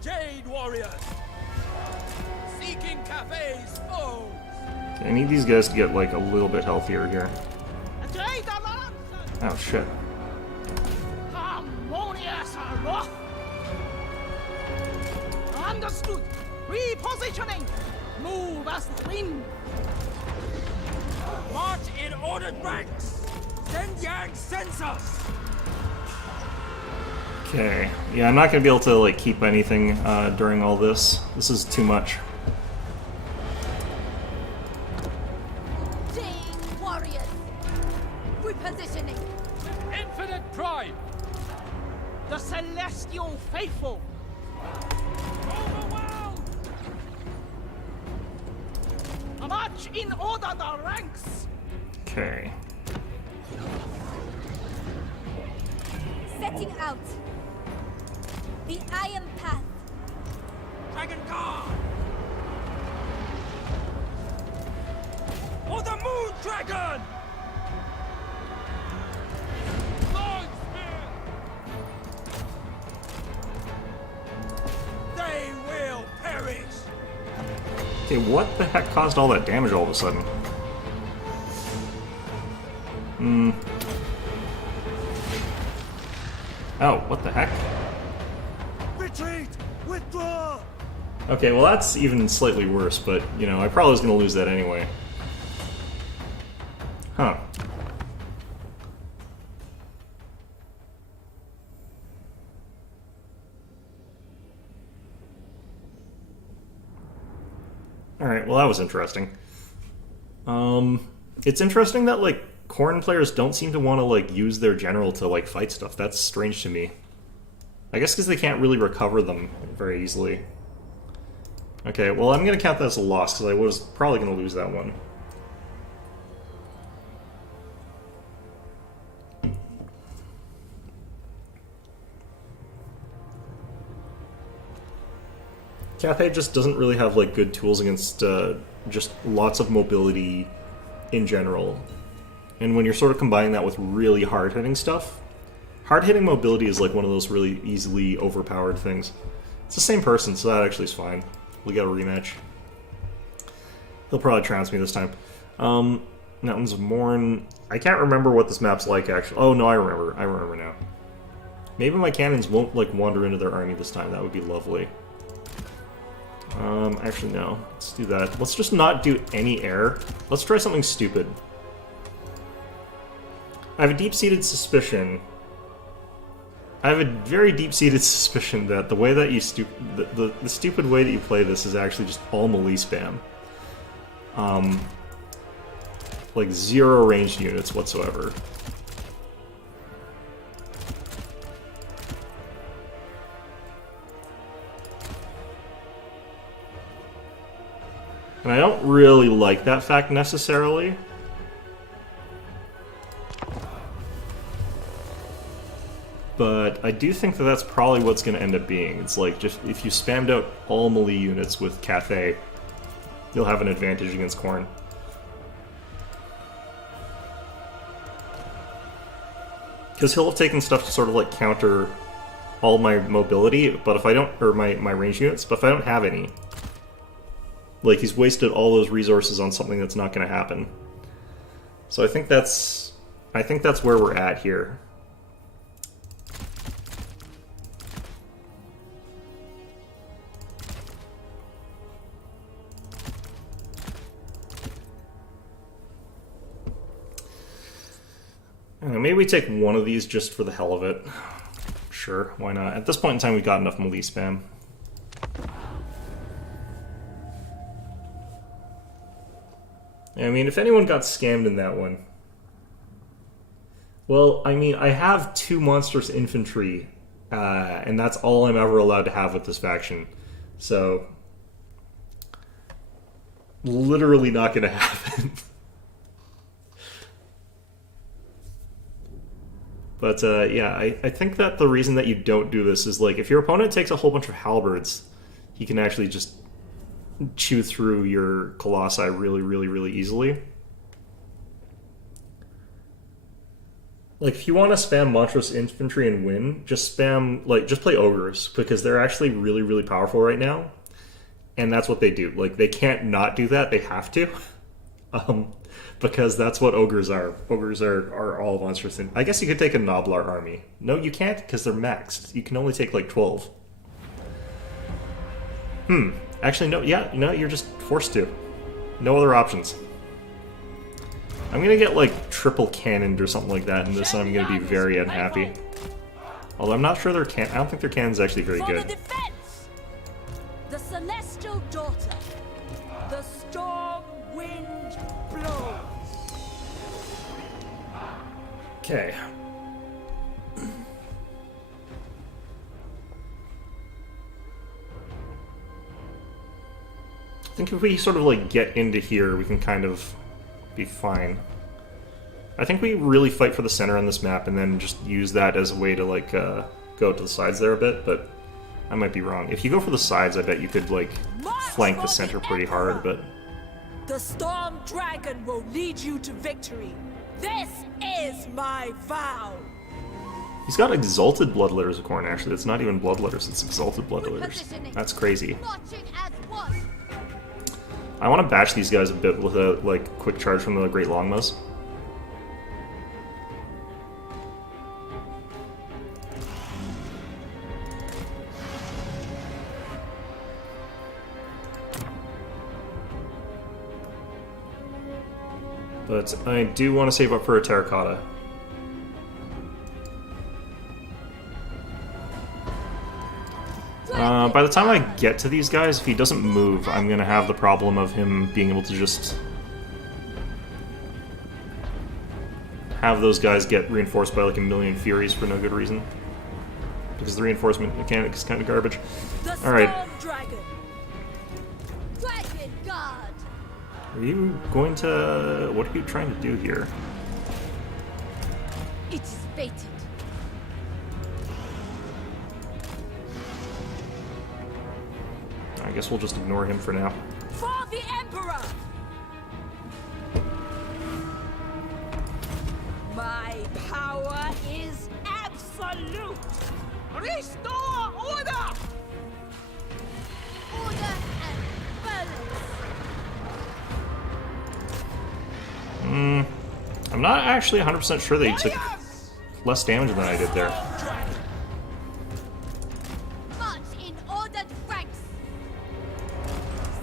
Jade Warriors! Seeking Cafe's foes! Okay, I need these guys to get like a little bit healthier here. Jade Alliance! Oh shit. Harmonious wrath! Understood! Repositioning! Move as the wind! March in ordered ranks! Send Yang sends us! Okay. Yeah, I'm not gonna be able to like keep anything during all this. This is too much. Jade Warriors! Repositioning! Infinite pride. The celestial faithful! Overwhelmed! March in order the ranks! Okay. Setting out! The Iron Path! Dragon Guard! For the Moon Dragon! Long spear. They will perish! Okay, what the heck caused all that damage all of a sudden? Oh, what the heck? Retreat! Withdraw! Okay, well that's even slightly worse, but, you know, I probably was going to lose that anyway. Huh. Alright, well that was interesting. It's interesting that, like, Khorne players don't seem to want to, like, use their general to, like, fight stuff. That's strange to me. I guess because they can't really recover them very easily. Okay, well I'm going to count that as a loss, because I was probably going to lose that one. Cathay just doesn't really have, like, good tools against just lots of mobility in general. And when you're sort of combining that with really hard-hitting stuff, hard-hitting mobility is, like, one of those really easily overpowered things. It's the same person, so that actually is fine. We got a rematch. He'll probably trounce me this time. Mountains of Morn. I can't remember what this map's like, actually. Oh, no, I remember. I remember now. Maybe my cannons won't, like, wander into their army this time. That would be lovely. Actually, no. Let's do that. Let's just not do any air. Let's try something stupid. I have a deep-seated suspicion. I have a very deep-seated suspicion that the way that you the stupid way that you play this is actually just all melee spam. Like 0 ranged units whatsoever. And I don't really like that fact necessarily. But I do think that that's probably what's going to end up being. It's like, just if you spammed out all melee units with Cathay, you'll have an advantage against Khorne. Because he'll have taken stuff to sort of like counter all my mobility, but if I don't, or my range units, but if I don't have any, like, he's wasted all those resources on something that's not going to happen. So I think that's where we're at here. I don't know, maybe we take one of these just for the hell of it. Sure, why not? At this point in time, we've got enough melee spam. I mean, if anyone got scammed in that one... Well, I mean, I have 2 monstrous infantry, and that's all I'm ever allowed to have with this faction. So... literally not gonna happen. But, yeah, I think that the reason that you don't do this is, like, if your opponent takes a whole bunch of halberds, he can actually just chew through your colossi really, really, really easily. Like, if you want to spam monstrous infantry and win, just spam, like, just play ogres, because they're actually really, really powerful right now, and that's what they do. Like, they can't not do that, they have to. Because that's what ogres are. Ogres are all monstrous. I guess you could take a Noblar army. No, you can't, because they're maxed. You can only take, like, 12. Actually, no, yeah, no, you're just forced to. No other options. I'm gonna get, like, triple cannoned or something like that in this, and I'm gonna be very unhappy. Although I'm not sure I don't think their cannon's actually very For good. the defense! The celestial daughter. The storm wind blows. Okay. I think if we sort of, like, get into here, we can kind of be fine. I think we really fight for the center on this map and then just use that as a way to, like, go to the sides there a bit, but I might be wrong. If you go for the sides, I bet you could, like, flank the center pretty hard, but... The storm dragon will lead you to victory. This is my vow. He's got exalted bloodletters of Khorne, actually. It's not even bloodletters, it's exalted bloodletters. That's crazy. I want to bash these guys a bit with a, like, quick charge from the Great Longmas. But I do want to save up for a terracotta. By the time I get to these guys, if he doesn't move, I'm going to have the problem of him being able to just have those guys get reinforced by like a million Furies for no good reason. Because the reinforcement mechanic is kind of garbage. Alright. Dragon God. Are you going to... What are you trying to do here? It is fated. I guess we'll just ignore him for now. For the Emperor! My power is absolute! Restore order! Order and balance. I'm not actually 100% sure that he took less damage than I did there. March in ordered ranks.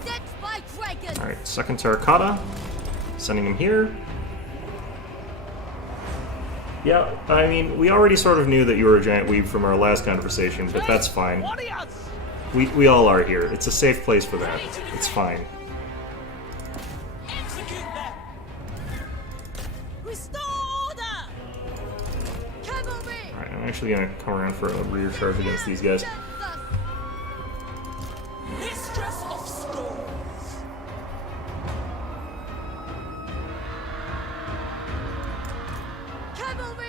Set by dragons. Alright, second terracotta. Sending him here. Yeah, I mean, we already sort of knew that you were a giant weeb from our last conversation, but that's fine. We all are here. It's a safe place for that. It's fine. Execute them! Restore order! Cavalry! Alright, I'm actually gonna come around for a rear charge against these guys. Mistress of storms! Cavalry!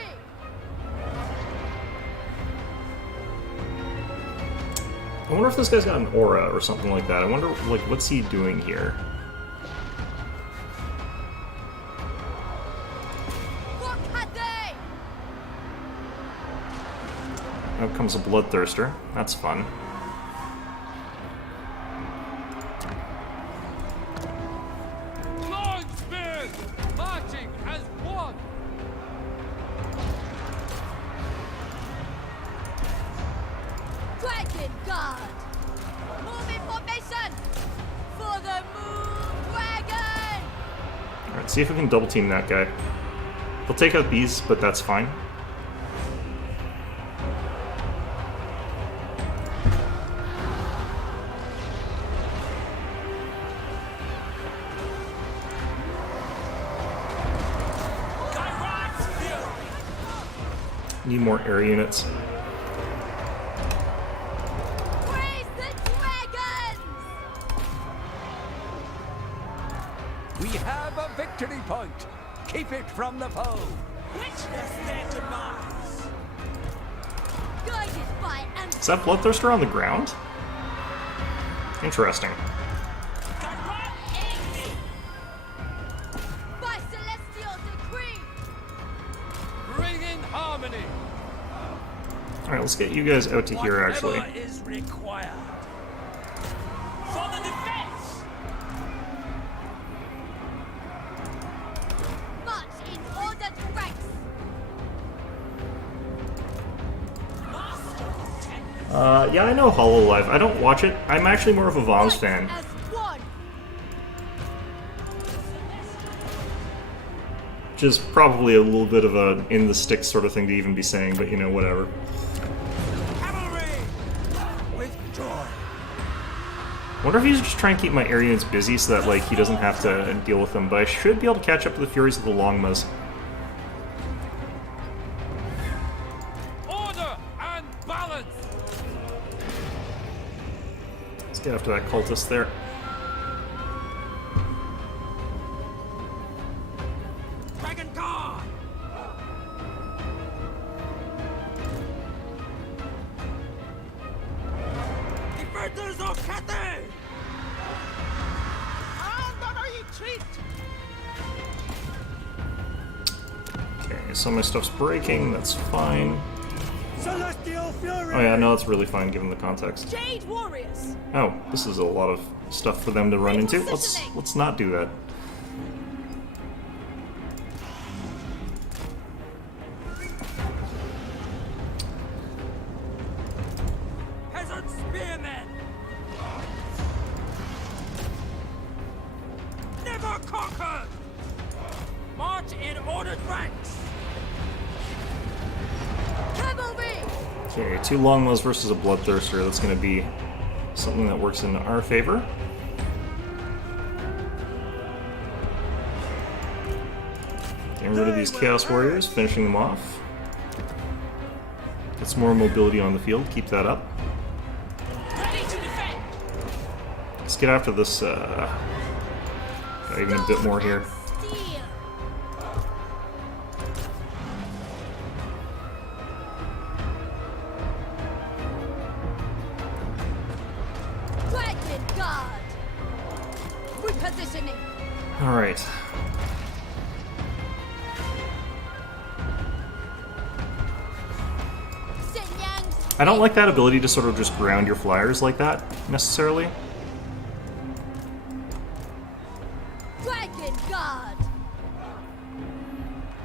I wonder if this guy's got an aura or something like that. I wonder, like, what's he doing here? What had they? Out comes a bloodthirster. That's fun. Long spears, marching as one. Dragon Guard! Move in formation! For the Moon Dragon! Alright, see if we can double team that guy. He'll take out these, but that's fine. Gyrod's fury! Need more air units. Praise the dragons! We have a victory point. Keep it from the foe. Witness their demise! Guided by Is that bloodthirster on the ground? Interesting. Gyrod aid me! by celestial decree! Bring in harmony. Alright, let's get you guys out to here, actually. Whatever is required. For the defense! March in ordered ranks! Master of Ten. Yeah, I know HoloLive. I don't watch it. I'm actually more of a Voms fan. As one! Which is probably a little bit of a in the sticks sort of thing to even be saying, but you know, whatever. Cavalry! With joy! I wonder if he's just trying to keep my air units busy so that, like, he doesn't have to deal with them, but I should be able to catch up to the Furies of the Longmas. Order and balance. Let's get after that cultist there. Dragon Guard! Defenders of Cathay! On the retreat! Okay, some of my stuff's breaking, that's fine. Celestial Fury! Oh yeah, no, that's really fine given the context. Jade Warriors! Oh, this is a lot of stuff for them to run into. Let's not do that. Peasant Spearmen! Never conquered! Okay, 2 longbows versus a bloodthirster. That's going to be something that works in our favor. Getting rid of these Chaos Warriors, finishing them off. Get some more mobility on the field, keep that up. Ready to defend. Let's get after this, even a bit more here. Steel. Dragon Guard. Repositioning. Alright. I don't like that ability to sort of just ground your flyers like that, necessarily. Dragon Guard.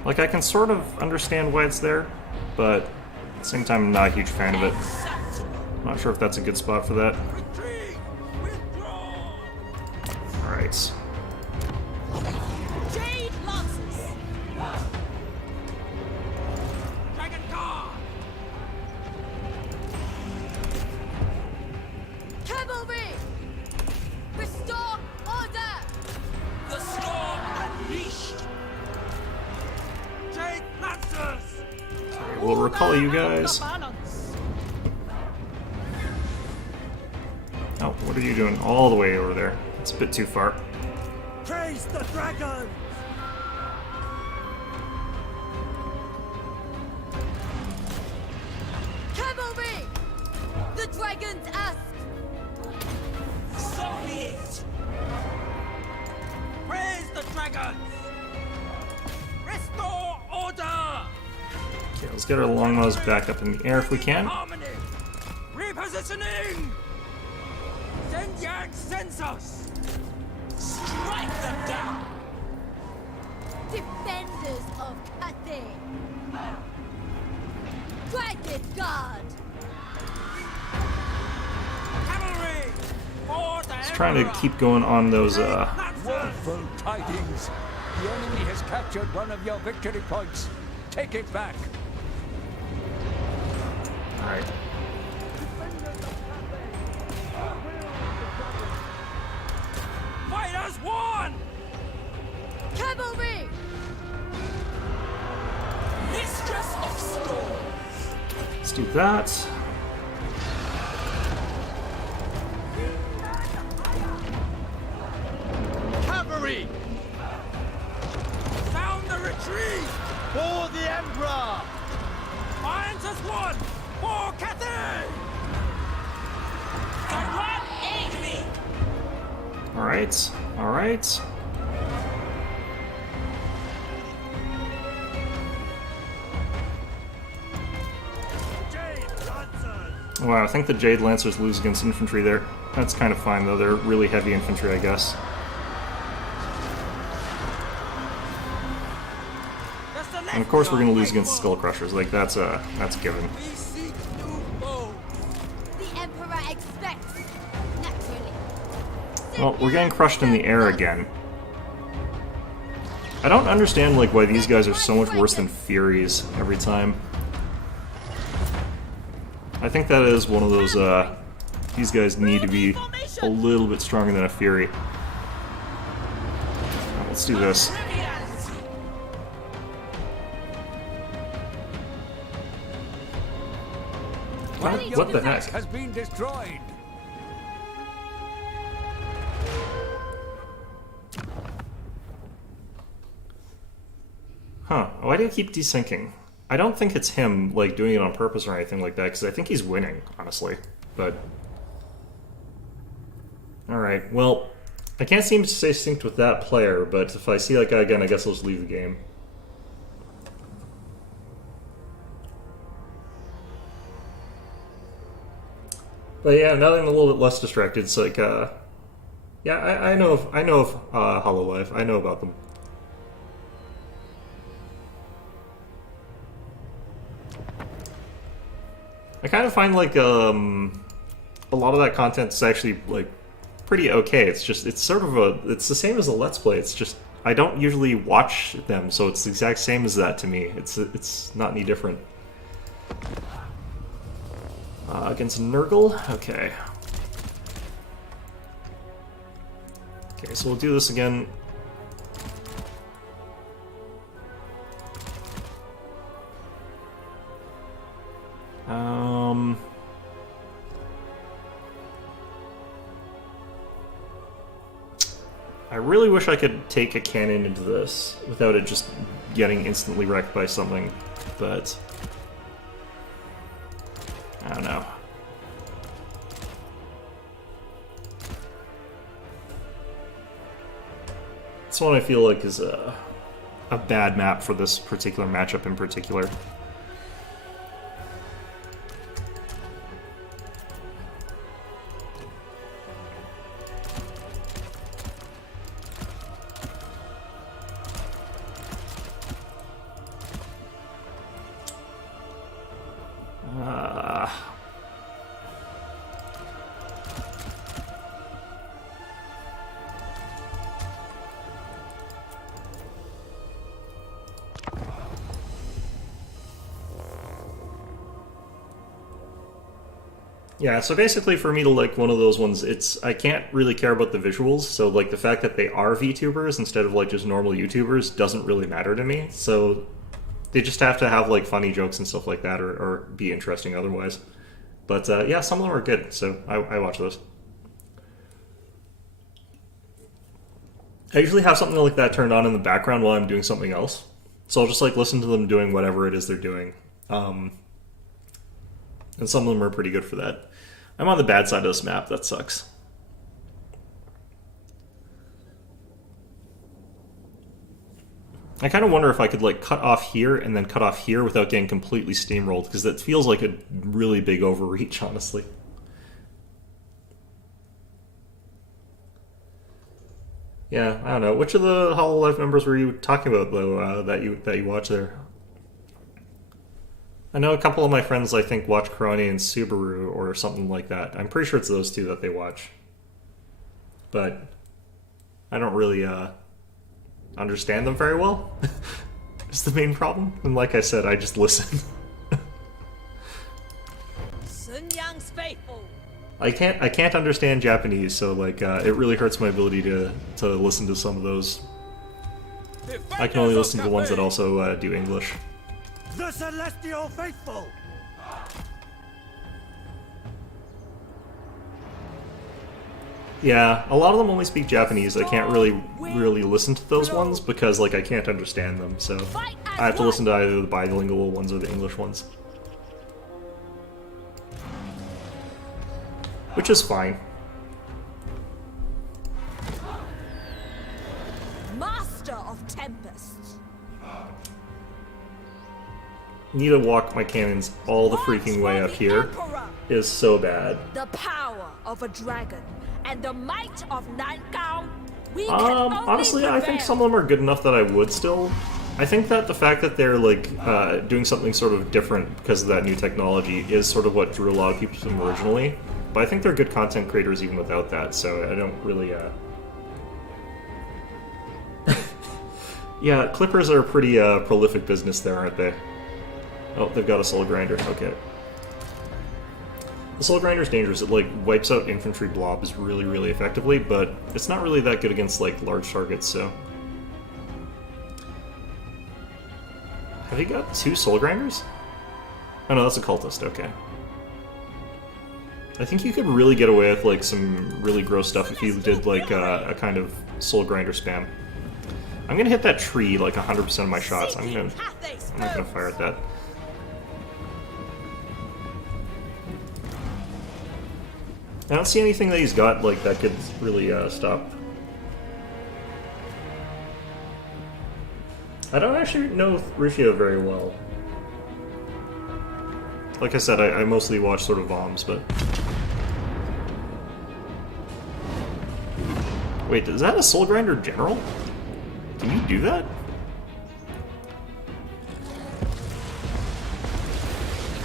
Like, I can sort of understand why it's there, but at the same time, I'm not a huge fan of it. Not sure if that's a good spot for that. Alright. Jade Lances. Dragon Guard. Cavalry. Restore order. The storm unleashed. Jade Lancers! Okay, we'll recall you guys. Oh, what are you doing all the way over there? It's a bit too far. Praise the dragon! Cavalry. The dragons ask. So be it. Praise the dragons! Restore order! Okay, let's get our longbows back up in the air if we can. Harmony! Repositioning! Shenyang census! Strike them down. Defenders of Cathay. Dragon Guard. Cavalry! For the Just trying to keep going on those, Woeful tidings. The enemy has captured one of your victory points. Take it back. Alright. Fighters won! Cavalry. Mistress of storms. Let's do that. Cavalry! Sound the retreat! For the Emperor! Alliance has won! For Cathay! Garrod, aid me. Alright. Alright. Jade Lancers! Wow, I think the Jade Lancers lose against infantry there. That's kind of fine, though. They're really heavy infantry, I guess. And of course, we're going to lose against Skull Crushers. Like, that's a given. We seek new foes! The Emperor expects. Naturally. Well, we're getting crushed in the air again. I don't understand, like, why these guys are so much worse than Furies every time. I think that is one of those, these guys need to be a little bit stronger than a Fury. Let's do this. What the heck? Has been destroyed. Huh. Why do I keep desyncing? I don't think it's him, like, doing it on purpose or anything like that, because I think he's winning, honestly. But... Alright, well, I can't seem to stay synced with that player, but if I see that guy again, I guess I'll just leave the game. But yeah, now that I'm a little bit less distracted, it's like, yeah, I know of Hololive. I know about them. I kind of find, like, a lot of that content is actually, like, pretty okay. It's just, it's sort of it's the same as a Let's Play. It's just, I don't usually watch them, so it's the exact same as that to me. It's not any different. Against Nurgle? Okay. Okay, so we'll do this again. I really wish I could take a cannon into this without it just getting instantly wrecked by something, but I don't know. This one I feel like is a bad map for this particular matchup in particular. Yeah, so basically for me to like one of those ones, I can't really care about the visuals, so like the fact that they are VTubers instead of like just normal YouTubers doesn't really matter to me, so they just have to have like funny jokes and stuff like that or be interesting otherwise. But yeah, some of them are good, so I watch those. I usually have something like that turned on in the background while I'm doing something else, so I'll just like listen to them doing whatever it is they're doing. And some of them are pretty good for that. I'm on the bad side of this map, that sucks. I kind of wonder if I could like cut off here and then cut off here without getting completely steamrolled, because that feels like a really big overreach, honestly. Yeah, I don't know. Which of the Hololive members were you talking about, though, that you watch there? I know a couple of my friends, I think, watch Karani and Subaru or something like that. I'm pretty sure it's those two that they watch. But I don't really understand them very well. It's the main problem. And like I said, I just listen. Sun Yang's faithful. I can't understand Japanese, so like it really hurts my ability to listen to some of those. I can only listen to the ones that also do English. The Celestial Faithful! Yeah, a lot of them only speak Japanese. I can't really listen to those ones because like I can't understand them, so I have to listen to either the bilingual ones or the English ones. Which is fine. Master of Tempests. Need to walk my cannons all the freaking way up here is so bad. The power of a dragon and the might of Nightgown. We can only honestly, I think prevail. some of them are good enough that I would still. I think that the fact that they're like doing something sort of different because of that new technology is sort of what drew a lot of people to them originally. But I think they're good content creators even without that, so I don't really. Yeah, Clippers are a pretty prolific business there, aren't they? Oh, they've got a Soul Grinder. Okay. The Soul Grinder's dangerous. It, like, wipes out infantry blobs really, really effectively, but it's not really that good against, like, large targets, so... Have you got 2 Soul Grinders? Oh no, that's a cultist, okay. I think you could really get away with, like, some really gross stuff if you did, like, a kind of Soul Grinder spam. I'm gonna hit that tree, like, 100% of my shots. I'm not gonna fire at that. I don't see anything that he's got like that could really stop. I don't actually know Rufio very well. Like I said, I mostly watch sort of bombs, but... Wait, is that a Soul Grinder General? Can you do that?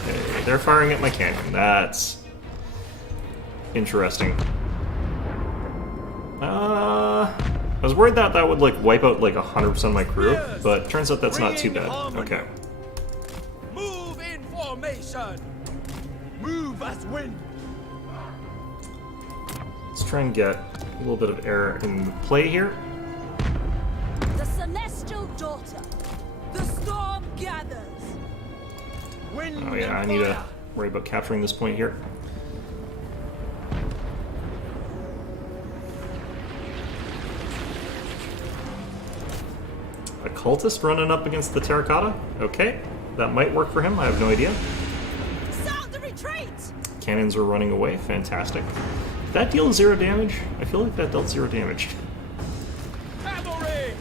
Okay, they're firing at my cannon. That's... interesting. I was worried that that would like wipe out like 100% of my crew, but turns out that's not too bad. Okay. Move in formation! Move as wind. Let's try and get a little bit of air in the play here. The celestial daughter. The storm gathers. Wind Oh yeah, I and need to fire. worry about capturing this point here. A cultist running up against the terracotta? Okay, that might work for him, I have no idea. Sound the retreat! Cannons are running away, fantastic. Did that deal 0 damage? I feel like that dealt 0 damage. Cavalry.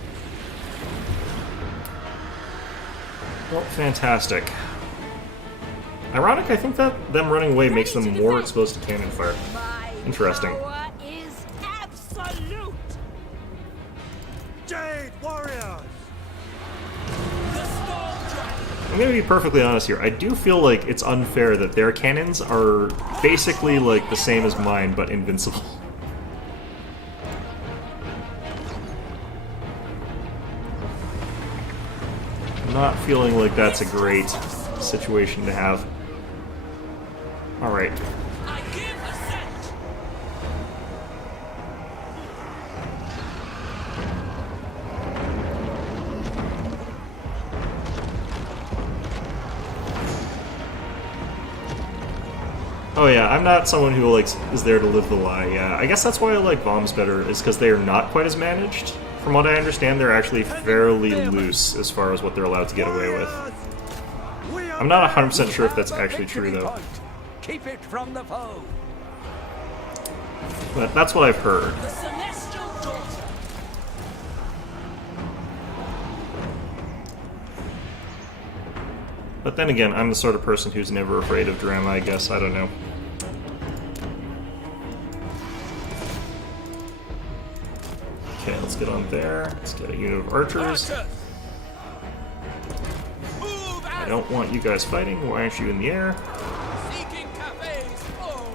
Well, fantastic. Ironic, I think that them running away makes them more exposed to cannon fire. My Interesting. power is absolute. Jade warriors. The storm dragon. I'm gonna be perfectly honest here. I do feel like it's unfair that their cannons are basically like the same as mine, but invincible. I'm not feeling like that's a great situation to have. Alright. I give assent. Oh yeah, I'm not someone who like is there to live the lie. Yeah, I guess that's why I like bombs better, is because they are not quite as managed. From what I understand, they're actually fairly loose as far as what they're allowed to get away with. I'm not 100% sure if that's actually true though, Keep it from the foe. but that's what I've heard. The celestial daughter. But then again, I'm the sort of person who's never afraid of drama, I guess. I don't know. Okay, let's get on there. Let's get a unit of archers. Archers. Move I as don't want you guys fighting. Why aren't you in the air? seeking cafes. Oh,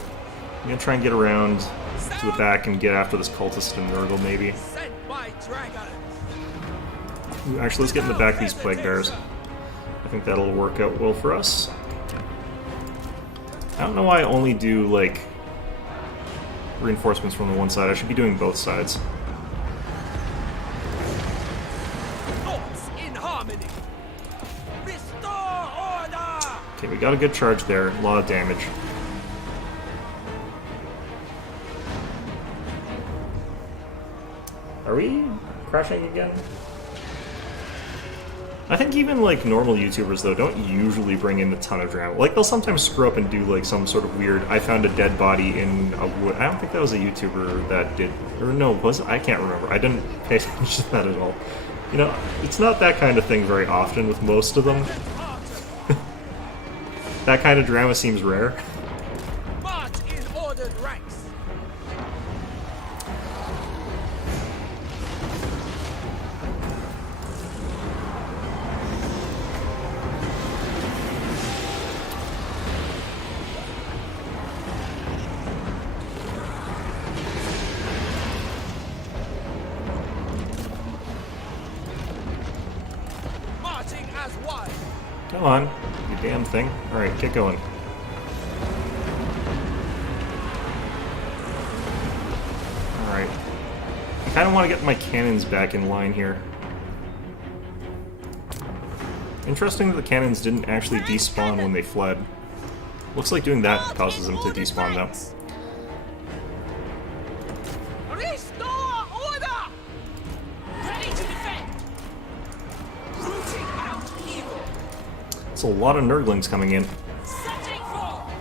I'm gonna try and get around to the back and get after this cultist and Nurgle, maybe. sent by dragons. Ooh, actually, let's get in the back of these plague bears. I think that'll work out well for us. I don't know why I only do, like, reinforcements from the one side. I should be doing both sides. Thoughts in harmony. Restore order. Okay, we got a good charge there. A lot of damage. Are we crashing again? I think even like normal YouTubers though don't usually bring in a ton of drama. Like they'll sometimes screw up and do like some sort of weird I found a dead body in a wood. I don't think that was a YouTuber that did, or no, was it? I can't remember. I didn't pay attention to that at all. You know, it's not that kind of thing very often with most of them. That kind of drama seems rare. March in ordered ranks. Marching as one. Come on, you damn thing. Alright, get going. Alright. I kind of want to get my cannons back in line here. Interesting that the cannons didn't actually despawn when they fled. Looks like doing that causes them to despawn though. Restore order. Ready to defend. Rooting out evil. It's a lot of Nurglings coming in. Setting forth.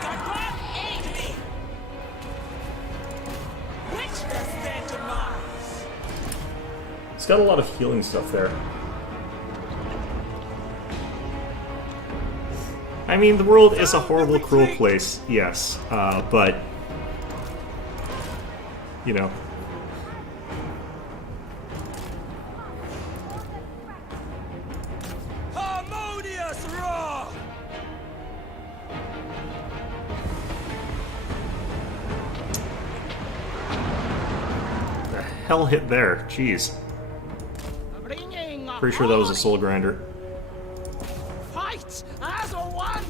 Gargoyle, aid me. Witness their demise. It's got a lot of healing stuff there. I mean, the world is a horrible, cruel place, yes, but, you know. Harmonious roar. The hell hit there? Jeez. Bringing Pretty sure that was a soul grinder. Fight as one!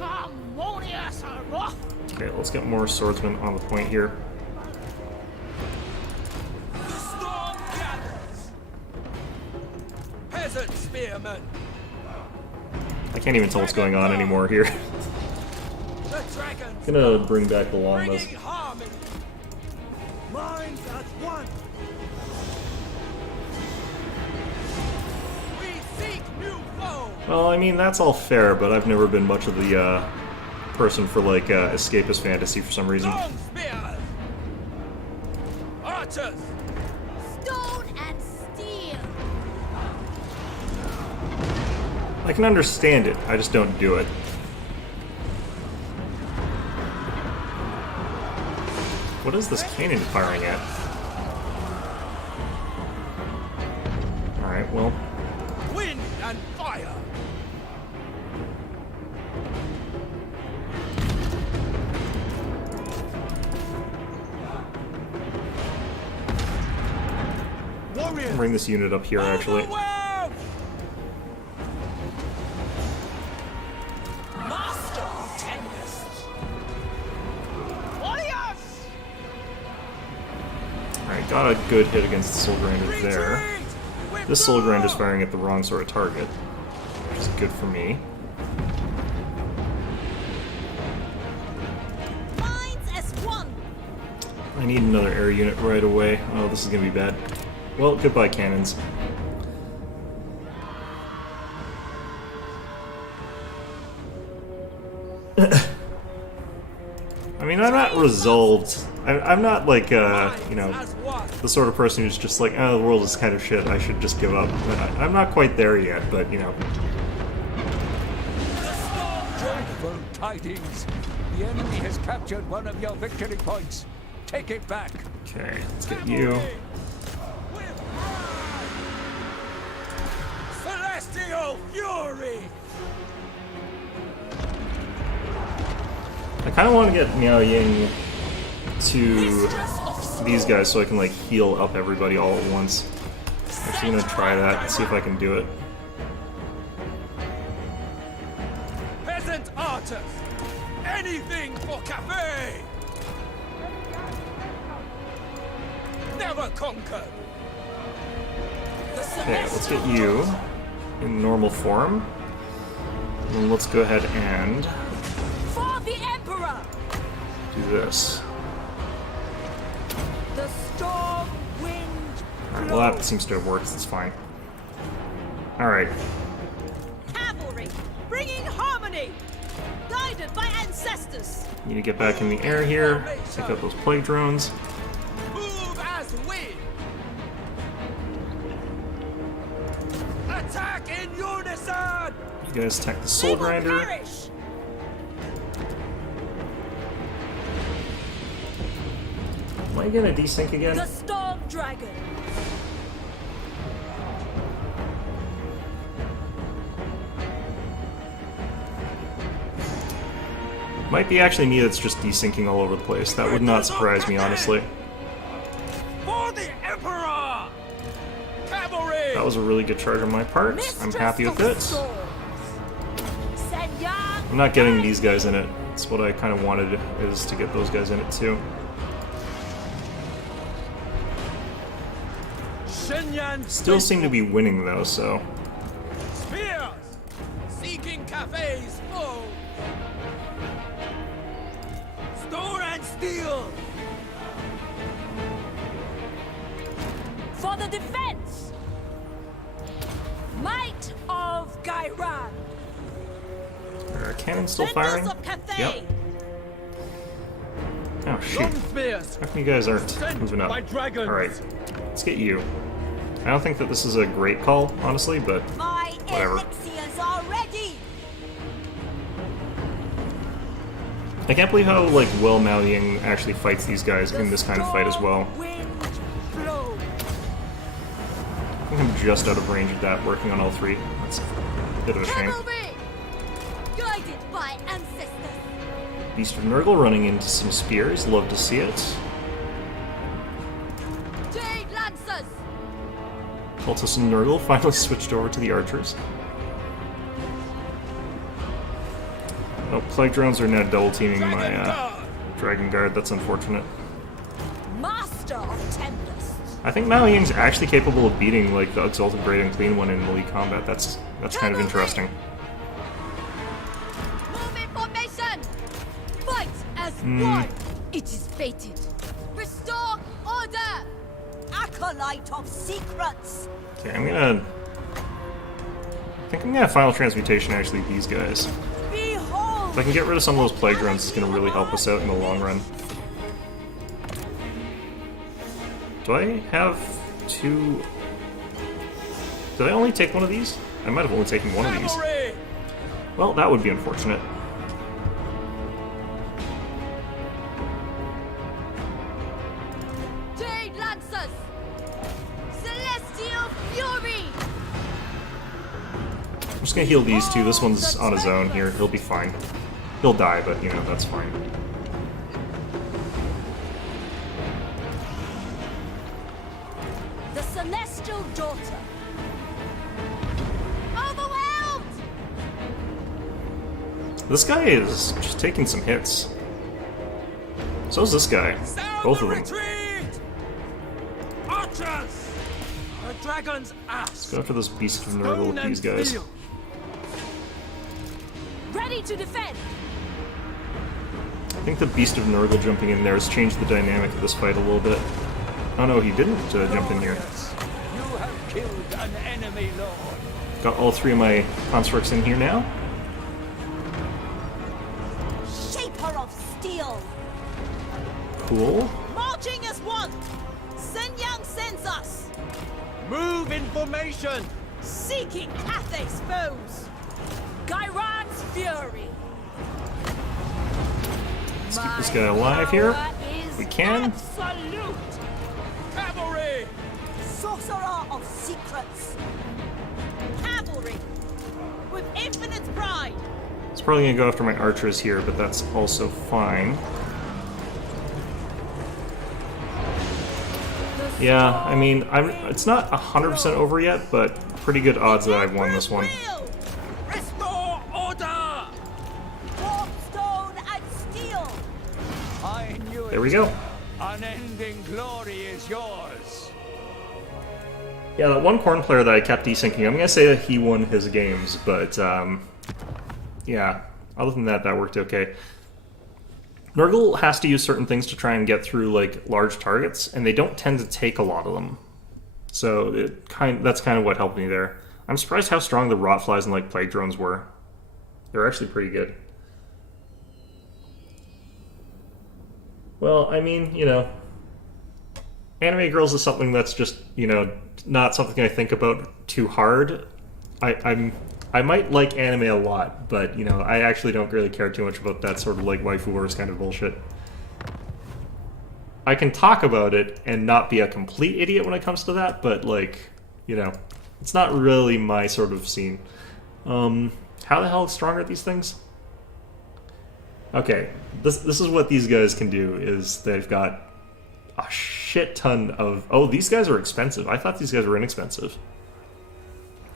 Harmonious wrath! Okay, let's get more swordsmen on the point here. The storm gathers! Peasant spearmen! I can't even tell what's going on anymore here. The dragons! Gonna bring back the longbows. Bringing harmony! Minds as one! We seek new foe! Well, I mean, that's all fair, but I've never been much of the person for, like, escapist fantasy for some reason. Long spears! Archers! Stone and steel. I can understand it, I just don't do it. What is this cannon firing at? Alright, well, Wind and fire! Warriors! bring this unit up here, actually. Overwhelm! Master of Tempest. Warriors! Alright, got a good hit against the soul grinder there. Retreat! With This soul grinder's blow! firing at the wrong sort of target, which is good for me. Minds as one. I need another air unit right away. Oh, this is gonna be bad. Well, goodbye, cannons. I mean, I'm not resolved. I'm not like, you know, As one! the sort of person who's just like, oh, the world is kind of shit, I should just give up. I'm not quite there yet, but, you know. Dreadful tidings. The enemy has captured one of your victory points. Take it back. Okay, let's get you. With pride! Celestial fury! I kind of want to get Miao Ying to these guys so I can, like, heal up everybody all at once. Actually gonna try that and see if I can do it. Peasant archers! Anything for cafe! Never conquered! Okay, let's get you in normal form. And let's go ahead and For the Emperor. do this. The storm wind Alright, well that seems to have worked, it's fine. Alright, cavalry, bringing harmony. Guided by ancestors. need to get back in the air here, take out those plague drones. Move as wind! Attack in unison! You guys attack the soul They will grinder. perish. Am I gonna desync again? The storm dragon. Might be actually me that's just desyncing all over the place. That would not surprise me, honestly. For the Emperor! Cavalry! That was a really good charge on my part. I'm Mistress happy with of it. swords. Senya. I'm not getting these guys in it. That's what I kind of wanted, is to get those guys in it too. Shenyan Still seem to be winning though, so Spears! Seeking cafes full! Store and steel! For the defense. Might of Gairan. are our cannons still firing? Vendors of Cathay. Yep. Oh shoot. Long spears! How come you guys aren't Sent moving up? by dragons. Alright, let's get you. I don't think that this is a great call, honestly, but My Whatever. elixirs are ready. I can't believe how, like, well Mao Ying actually fights these guys in this kind of fight as well. Wind blow. I think I'm just out of range of that, working on all three. That's a bit of a shame. Cavalry. Guided by ancestors. Beast of Nurgle running into some spears, love to see it. Jade Lancers. Cultists and Nurgle finally switched over to the archers. Oh, plague drones are now double teaming my Dragon Guard. That's unfortunate. Master of Tempests. I think Mao Ying's actually capable of beating like the Exalted Great and Clean One in melee combat. That's kind of interesting. Move in formation. Fight as one. It is fated. Restore order. Acolyte of secrets. Okay, I think I'm gonna Final Transmutation actually these guys. Behold. If I can get rid of some of those plague drones, it's gonna really help us out in the long run. Do I have two? Did I only take one of these? I might have only taken one of these. Well, that would be unfortunate. Jade Lancers. Celestial Fury. I'm just gonna heal these two. This one's on his own here. He'll be fine. He'll die, but you know, that's fine. The Celestial Daughter. Overwhelmed. This guy is just taking some hits. So is this guy. Both of them. Retreat! Archers! The dragon's ass! Let's go after this Beast of Nurgle with these guys. Ready to defend. I think the Beast of Nurgle jumping in there has changed the dynamic of this fight a little bit. Oh no, he didn't jump in here. You have killed an enemy lord. Got all three of my constructs in here now. Shaper of Steel. Cool. Marching as one. Sun Yang sends us. Move in formation! Seeking Cathay's foes. Gyron's Fury. Let's keep this guy alive here. We can. Absolute. Cavalry! Sorcerer of Secrets. Cavalry. With infinite pride. It's probably gonna go after my archers here, but that's also fine. Yeah, I mean, it's not 100% over yet, but pretty good odds that I've won this one. Restore order! Warpstone and Steel. I knew it. There we go. Unending glory is yours. Yeah, that one corn player that I kept desyncing, I'm gonna say that he won his games, but yeah, other than that, that worked okay. Nurgle has to use certain things to try and get through like large targets, and they don't tend to take a lot of them. So that's kind of what helped me there. I'm surprised how strong the Rotflies and like Plague Drones were. They're actually pretty good. Well, I mean, you know, anime girls is something that's just, you know, not something I think about too hard. I might like anime a lot, but, you know, I actually don't really care too much about that sort of, like, waifu wars kind of bullshit. I can talk about it and not be a complete idiot when it comes to that, but, like, you know, it's not really my sort of scene. How the hell strong are these things? Okay, this is what these guys can do, is they've got a shit ton of... Oh, these guys are expensive. I thought these guys were inexpensive.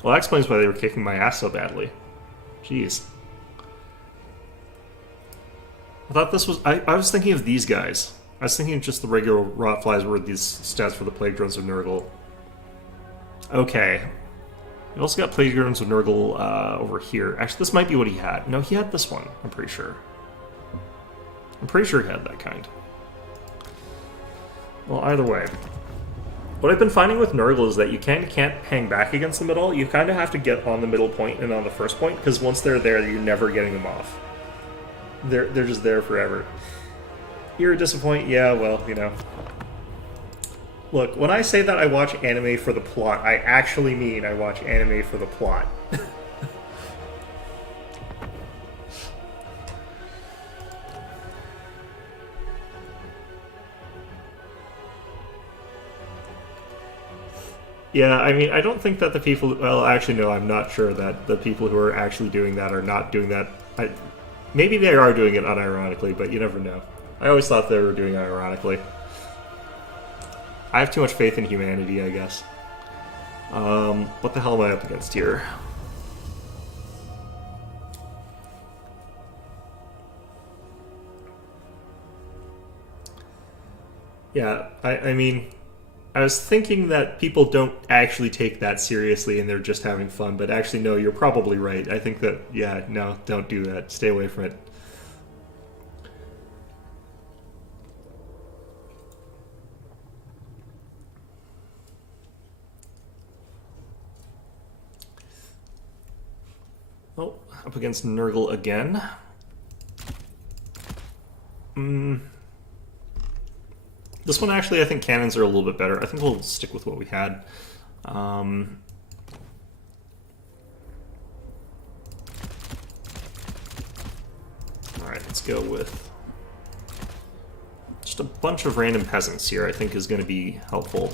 Well, that explains why they were kicking my ass so badly. Jeez. I thought this was... I was thinking of these guys. I was thinking of just the regular Rotflies were these stats for the Plague Drones of Nurgle. Okay. We also got Plague Drones of Nurgle over here. Actually, this might be what he had. No, he had this one, I'm pretty sure. I'm pretty sure he had that kind. Well, either way. What I've been finding with Nurgle is that you can't hang back against them at all. You kind of have to get on the middle point and on the first point, because once they're there, you're never getting them off. They're just there forever. You're a disappoint? Yeah, well, you know. Look, when I say that I watch anime for the plot, I actually mean I watch anime for the plot. Yeah, I mean, I don't think that the people... Well, actually, no, I'm not sure that the people who are actually doing that are not doing that. Maybe they are doing it unironically, but you never know. I always thought they were doing it ironically. I have too much faith in humanity, I guess. What the hell am I up against here? Yeah, I mean, I was thinking that people don't actually take that seriously and they're just having fun, but actually, no, you're probably right. I think that, yeah, no, don't do that. Stay away from it. Oh, up against Nurgle again. This one actually, I think cannons are a little bit better. I think we'll stick with what we had. Alright, let's go with just a bunch of random peasants here, I think is going to be helpful.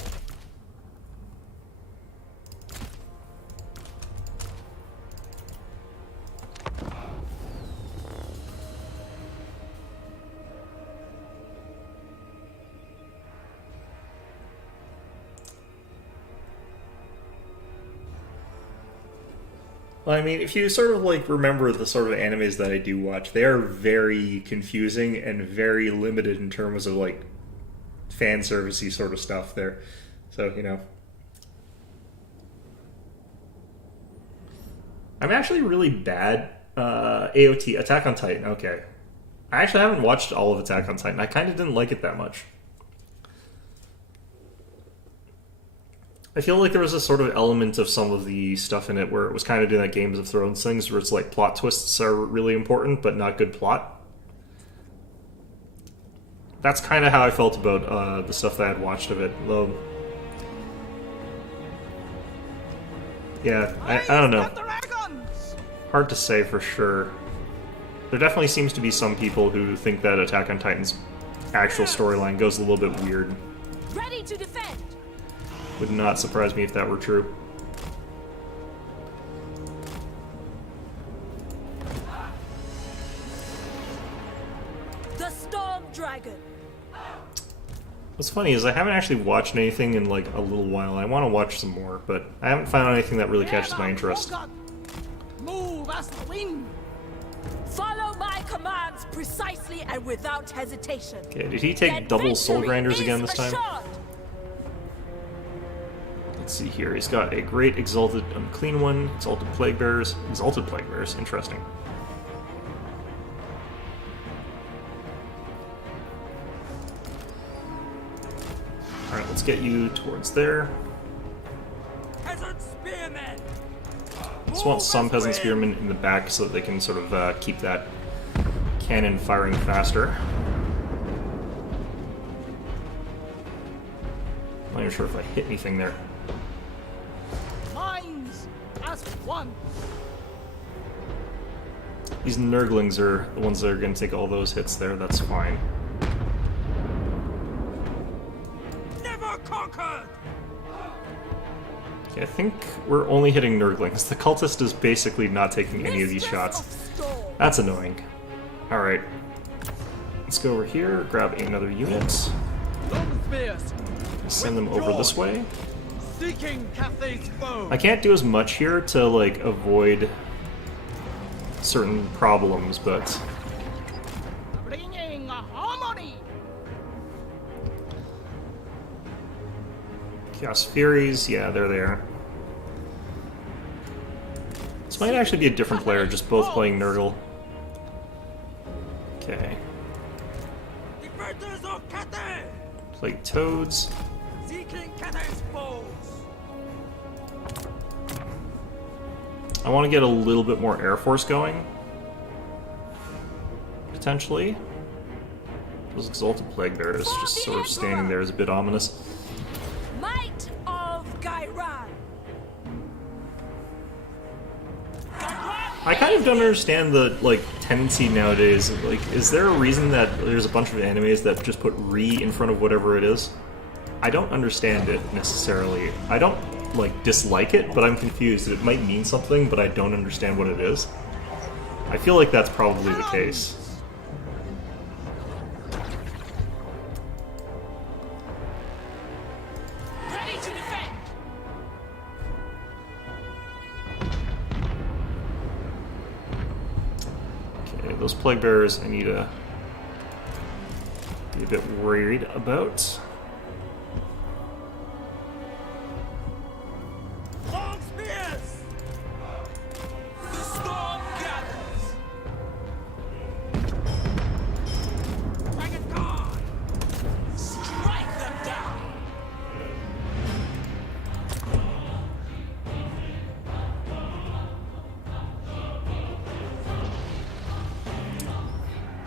Well, I mean, if you sort of like remember the sort of animes that I do watch, they are very confusing and very limited in terms of like fan servicey sort of stuff there. So, you know. I'm actually really bad AOT, Attack on Titan, okay. I actually haven't watched all of Attack on Titan. I kind of didn't like it that much. I feel like there was a sort of element of some of the stuff in it where it was kind of doing that Games of Thrones things where it's like plot twists are really important but not good plot. That's kind of how I felt about the stuff that I had watched of it, though. Yeah, I don't know. Hard to say for sure. There definitely seems to be some people who think that Attack on Titan's actual storyline goes a little bit weird. Ready to defend. Would not surprise me if that were true. The Storm Dragon. What's funny is I haven't actually watched anything in like a little while. I want to watch some more, but I haven't found anything that really catches my interest. Move as the wind. Follow my commands precisely and without hesitation. Okay, did he take double soul grinders again this time? Let's see here. He's got a great exalted unclean one, exalted plague bearers, interesting. All right, let's get you towards there. Peasant spearmen. Just want some peasant spearmen in the back so that they can sort of keep that cannon firing faster. I'm not even sure if I hit anything there. Minds as one. These Nurglings are the ones that are going to take all those hits there, that's fine. Never conquered. Okay, I think we're only hitting Nurglings. The cultist is basically not taking any of these shots. That's annoying. Alright. Let's go over here, grab another unit. Long spears. Send them over this way. Seeking Cathay's foe. I can't do as much here to, like, avoid certain problems, but... Bringing harmony. Chaos Furies, yeah, they're there. This might actually be a different player, just both playing Nurgle. Okay. Defenders of Cathay. Play Toads. Seeking Cathay's foes. I want to get a little bit more Air Force going. Potentially. Those Exalted Plague Bearers just sort of standing there is a bit ominous. Might of Gairan. I kind of don't understand the, like, tendency nowadays. Like, is there a reason that there's a bunch of animes that just put re in front of whatever it is? I don't understand it, necessarily. I don't, like, dislike it, but I'm confused. It might mean something, but I don't understand what it is. I feel like that's probably the case. Ready to defend. Those plague bearers I need to be a bit worried about. Long spears! The storm gathers! Dragon guard! Strike them down.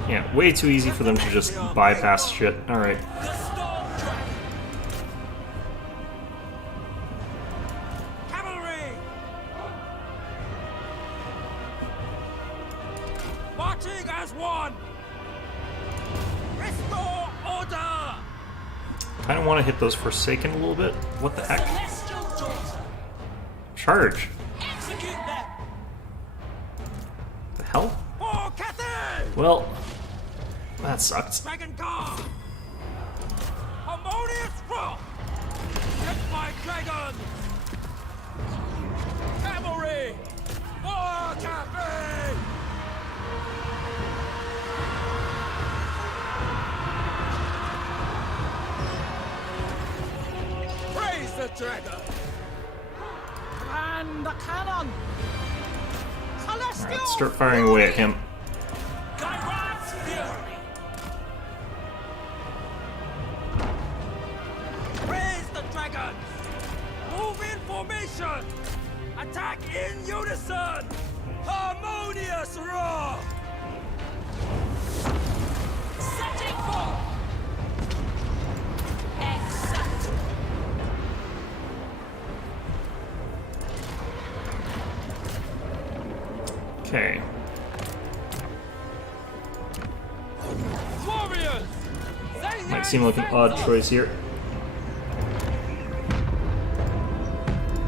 Yeah, way too easy for them to just bypass shit. Alright. The storm dragon. Cavalry! Marching as one! Restore order! Kind of want to hit those Forsaken a little bit. What the heck? Celestial daughter. Charge. Execute them. The hell? For Cathay! Well, that sucked. Dragon guard! Harmonious frost! Hit my dragon! Cavalry! For Cathay! Praise the dragon! And the cannon! Celestial! Alright, start firing away at him. Gyrod's fury. Praise the dragons! Move in formation! Attack in unison! Harmonious roar! Setting forth. Accept. Okay. Warriors! Might seem like an odd choice here.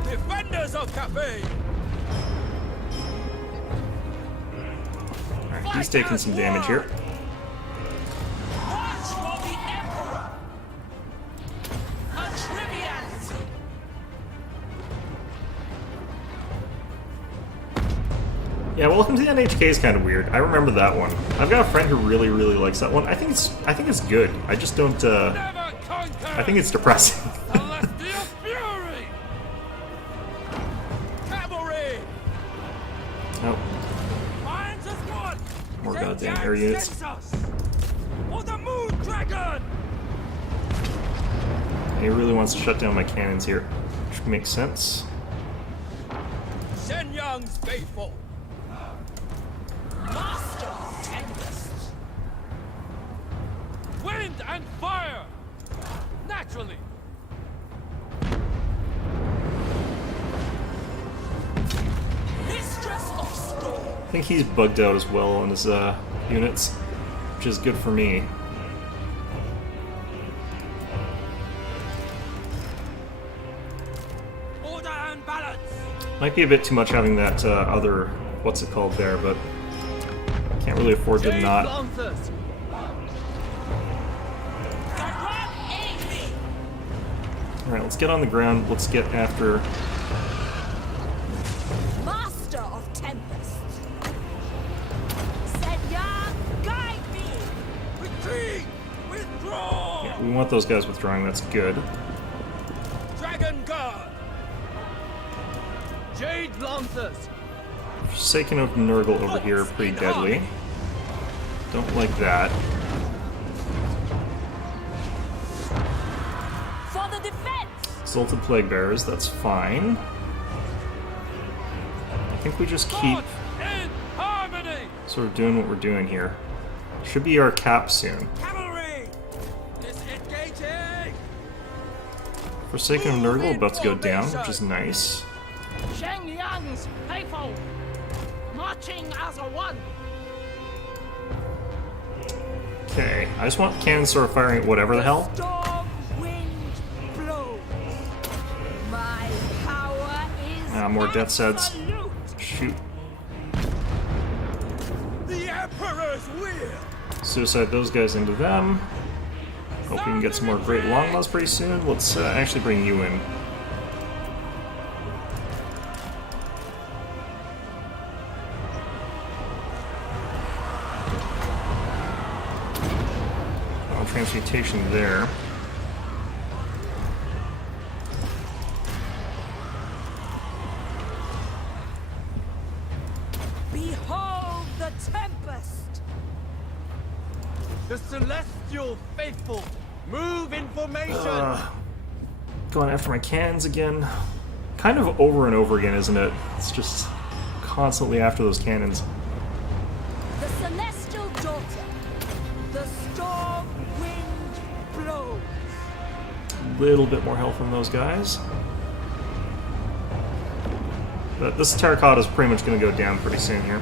Defenders of Cathay! Alright, he's taking some damage here. Watch for the Emperor. A triviality. Yeah, Welcome to the NHK is kind of weird. I remember that one. I've got a friend who really, really likes that one. I think it's good. I just don't. Never conquer! I think it's depressing. Celestial fury! Cavalry! Oh, Minds as one! more Send goddamn down air units. census! For the moon dragon! He really wants to shut down my cannons here, which makes sense. Shen Yang's faithful! Master of Tempest. Wind and fire! Naturally! Mistress of Storm. I think he's bugged out as well on his units, which is good for me. Order and balance! Might be a bit too much having that other, what's it called there, but can't really afford to not. Lanthus! Gyrod, aid me. Alright, let's get on the ground. Let's get after. Master of Tempest! Senya, guide me! Retreat! Withdraw! Yeah, we want those guys withdrawing. That's good. Dragon Guard! Jade Lanthus! Forsaken of Nurgle over here, pretty deadly. Don't like that. For the defense! Exalted Plague Bearers, that's fine. I think we just keep March in harmony! sort of doing what we're doing here. Should be our cap soon. Cavalry! Disengaging! Forsaken of Nurgle about to go down, which is nice. Shen Yang's faithful! Marching as a one! Okay, I just want cannons sort of firing at whatever the hell. Storm wind blows. My power is More death sets. absolute. Shoot. The Emperor's will! Suicide those guys into them. Hope we can get some more great longbows pretty soon. Let's actually bring you in. transmutation there. Behold the tempest! The celestial faithful, move in formation. Going after my cannons again. Kind of over and over again, isn't it? It's just constantly after those cannons. The celestial daughter. The storm wind blows. A little bit more health on those guys. But this terracotta is pretty much going to go down pretty soon here.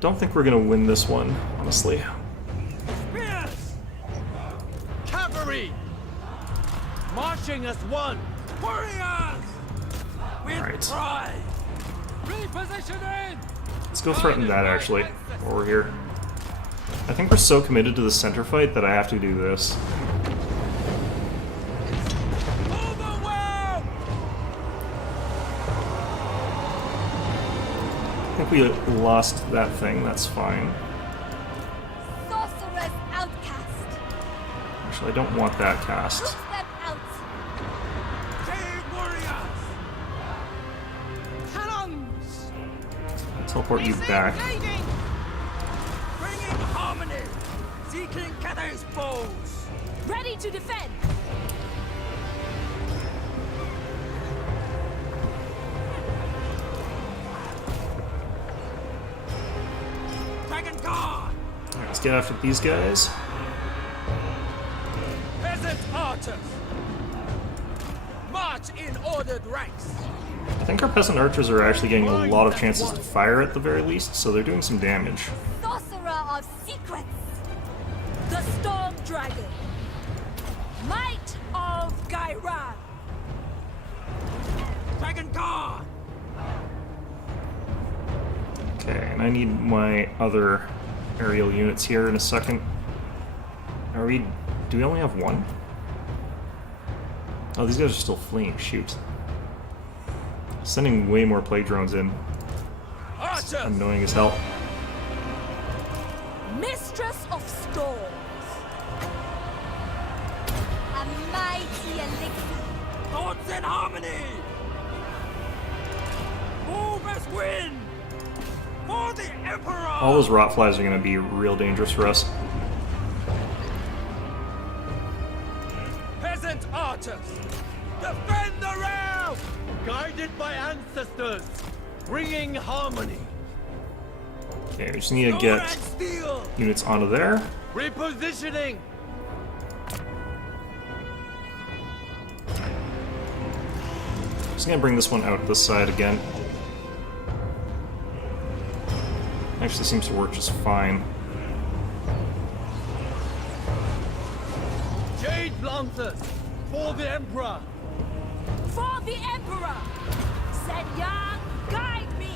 Don't think we're going to win this one, honestly. Spears! Cavalry! Marching as one! Warriors! With Alright. pride! Repositioning! Let's go threaten that, actually, while we're here. I think we're so committed to the center fight that I have to do this. Overwhelm! I think we lost that thing, that's fine. Sorcerer's outcast. Actually, I don't want that cast. Push them out. Team warriors! Cannons! Teleport you back. Bringing harmony! Seeking Catay's foes! Ready to defend. Dragon Guard! Alright, let's get after these guys. Peasant archers! March in ordered ranks! I think our peasant archers are actually getting a lot of chances to fire at the very least, so they're doing some damage. Sorcerer of secrets. The storm dragon. Might of Gairan. Dragon Guard! Okay, and I need my other aerial units here in a second. Do we only have one? Oh, these guys are still fleeing, shoot. Sending way more plague drones in. Archers! Annoying as hell. Mistress of storms. A mighty elixir. Thoughts in harmony! Move as wind! For the Emperor! All those rot flies are going to be real dangerous for us. Peasant archers! Defend the realm! Guided by ancestors, bringing harmony. Okay, we just need to Sword get and steel! units onto there. Repositioning! Just gonna bring this one out this side again. Actually seems to work just fine. Jade Lancers! For the Emperor! For the Emperor. Senya, guide me.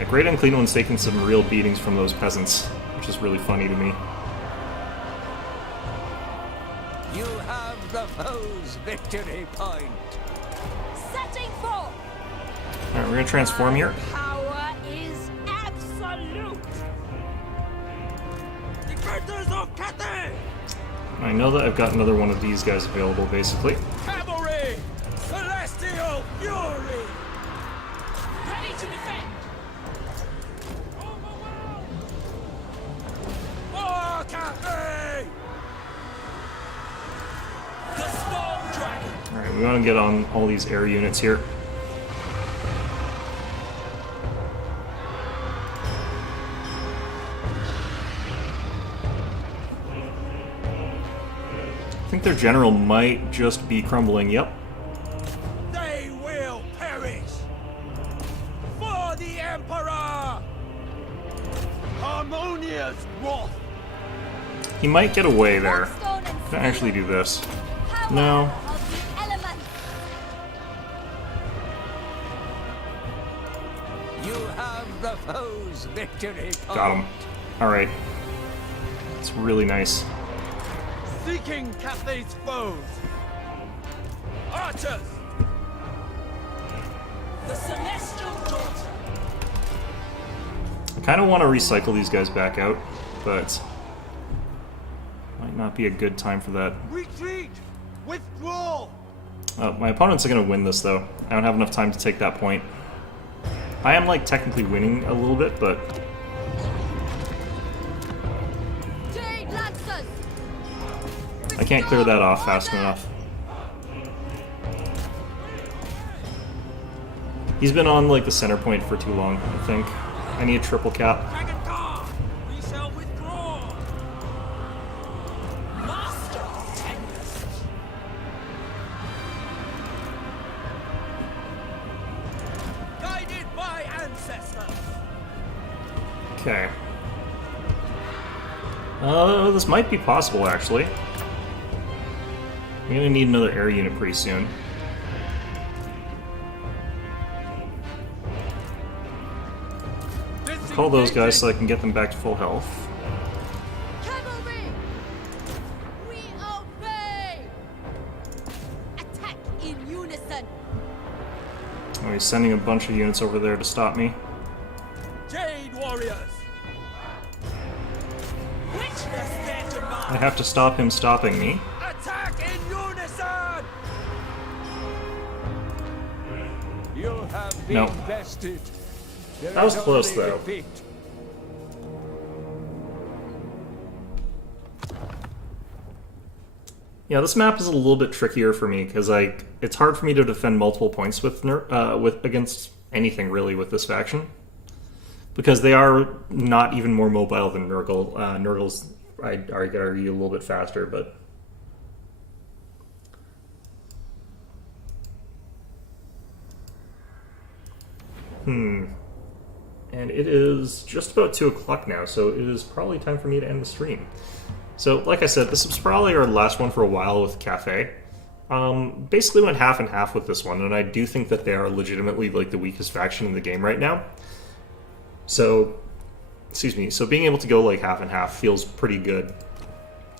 A Great Unclean One's taking some real beatings from those peasants, which is really funny to me. You have the foe's victory point. Setting forth. Alright, we're gonna transform here. Power is absolute. Defenders of Cathay! I know that I've got another one of these guys available, basically. Cavalry! Celestial Fury! Ready to defend. For Cathay! The storm dragon. Alright, we want to get on all these air units here. I think their general might just be crumbling. Yep. They will perish! For the Emperor! Harmonious wrath! He might get away there. Stone and Can I actually do this? power No. of the elements. You have the foe's victory point. Got him. Alright. It's really nice. Seeking Cathay's foes! Archers! The celestial daughter. Kind of want to recycle these guys back out, but might not be a good time for that. Retreat! Withdraw! My opponents are going to win this, though. I don't have enough time to take that point. I am, like, technically winning a little bit, but... I can't clear that off fast enough. He's been on, like, the center point for too long, I think. I need a triple cap. Dragon Guard! We shall withdraw! Master Tempest. Guided by ancestors! Okay. This might be possible, actually. I'm gonna need another air unit pretty soon. Call those guys so I can get them back to full health. Cavalry! We obey! Attack in unison! Oh, he's sending a bunch of units over there to stop me. Jade Warriors! Witness their demand! I have to stop him stopping me. Attack in unison! You have been Nope. bested. There That was is close, only though. defeat. Yeah, this map is a little bit trickier for me because like it's hard for me to defend multiple points with against anything really with this faction because they are not even more mobile than Nurgle. Nurgle's I'd argue a little bit faster, but and it is just about 2 o'clock now, so it is probably time for me to end the stream. So, like I said, this was probably our last one for a while with Cafe. Basically went half and half with this one, and I do think that they are legitimately like the weakest faction in the game right now. So, excuse me, so being able to go like half and half feels pretty good.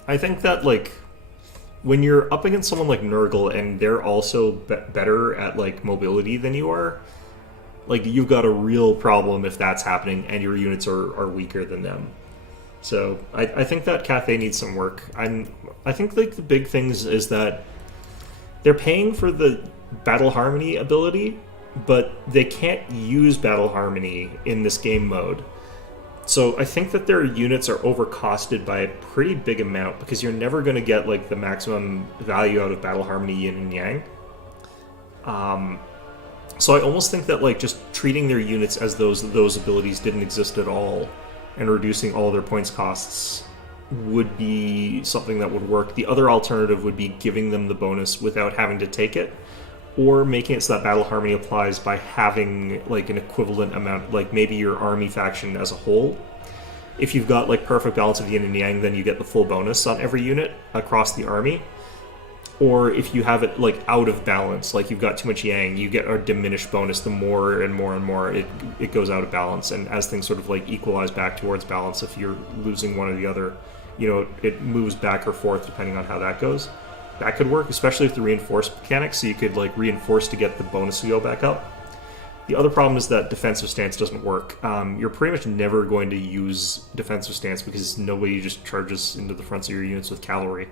I think that like when you're up against someone like Nurgle and they're also better at like mobility than you are, like you've got a real problem if that's happening and your units are weaker than them. So I think that Cathay needs some work. I think like the big things is that they're paying for the Battle Harmony ability, but they can't use Battle Harmony in this game mode. So I think that their units are overcosted by a pretty big amount because you're never going to get like the maximum value out of Battle Harmony Yin and Yang. So I almost think that like just treating their units as those abilities didn't exist at all and reducing all their points costs would be something that would work. The other alternative would be giving them the bonus without having to take it, or making it so that Battle Harmony applies by having like an equivalent amount, like maybe your army faction as a whole. If you've got like perfect balance of yin and yang, then you get the full bonus on every unit across the army. Or if you have it like out of balance, like you've got too much yang, you get a diminished bonus the more and more and more it goes out of balance. And as things sort of like equalize back towards balance, if you're losing one or the other, you know, it moves back or forth depending on how that goes. That could work, especially with the reinforced mechanics, so you could like reinforce to get the bonus to go back up. The other problem is that defensive stance doesn't work. You're pretty much never going to use defensive stance because nobody just charges into the fronts of your units with cavalry.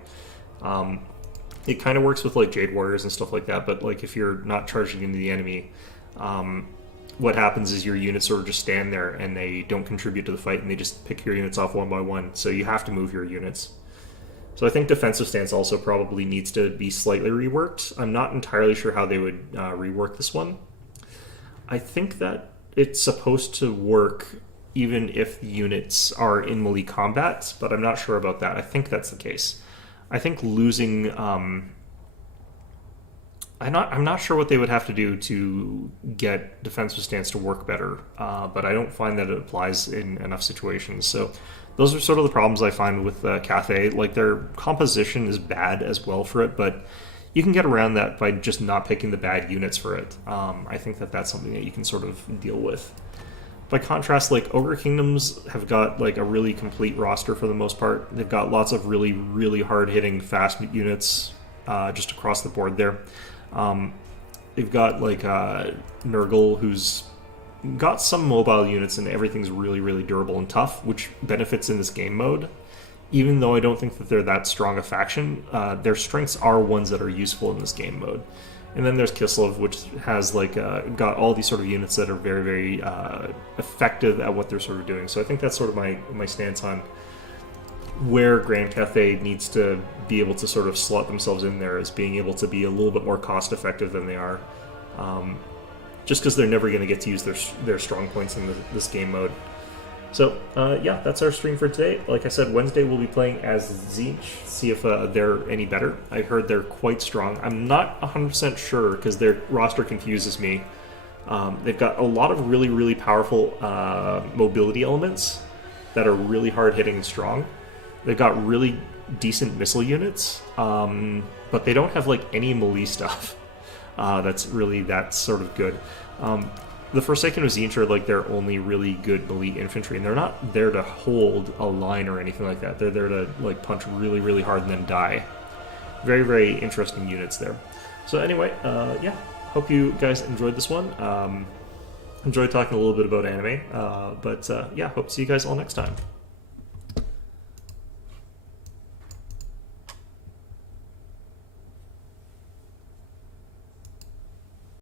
It kind of works with like Jade Warriors and stuff like that, but like if you're not charging into the enemy, what happens is your units sort of just stand there and they don't contribute to the fight and they just pick your units off one by one, so you have to move your units. So I think defensive stance also probably needs to be slightly reworked. I'm not entirely sure how they would rework this one. I think that it's supposed to work even if the units are in melee combat, but I'm not sure about that. I think that's the case. I think losing... I'm not sure what they would have to do to get defensive stance to work better, but I don't find that it applies in enough situations. So those are sort of the problems I find with Cathay. Like, their composition is bad as well for it, but you can get around that by just not picking the bad units for it. I think that that's something that you can sort of deal with. By contrast, like, Ogre Kingdoms have got like a really complete roster for the most part. They've got lots of really, really hard-hitting, fast units just across the board there. They've got like Nurgle, who's got some mobile units and everything's really, really durable and tough, which benefits in this game mode. Even though I don't think that they're that strong a faction, their strengths are ones that are useful in this game mode. And then there's Kislev, which has like got all these sort of units that are very, very effective at what they're sort of doing. So I think that's sort of my stance on where Grand Cathay needs to be able to sort of slot themselves in there, as being able to be a little bit more cost effective than they are. Just because they're never going to get to use their strong points in this game mode. So, yeah, that's our stream for today. Like I said, Wednesday we'll be playing as Tzeentch, see if they're any better. I heard they're quite strong. I'm not 100% sure because their roster confuses me. They've got a lot of really, really powerful mobility elements that are really hard-hitting and strong. They've got really decent missile units, but they don't have like any melee stuff that's really that sort of good. The Forsaken of Tzeentch are like their only really good melee infantry, and they're not there to hold a line or anything like that. They're there to like punch really, really hard and then die. Very, very interesting units there. So anyway, yeah, hope you guys enjoyed this one. Enjoyed talking a little bit about anime, but yeah, hope to see you guys all next time.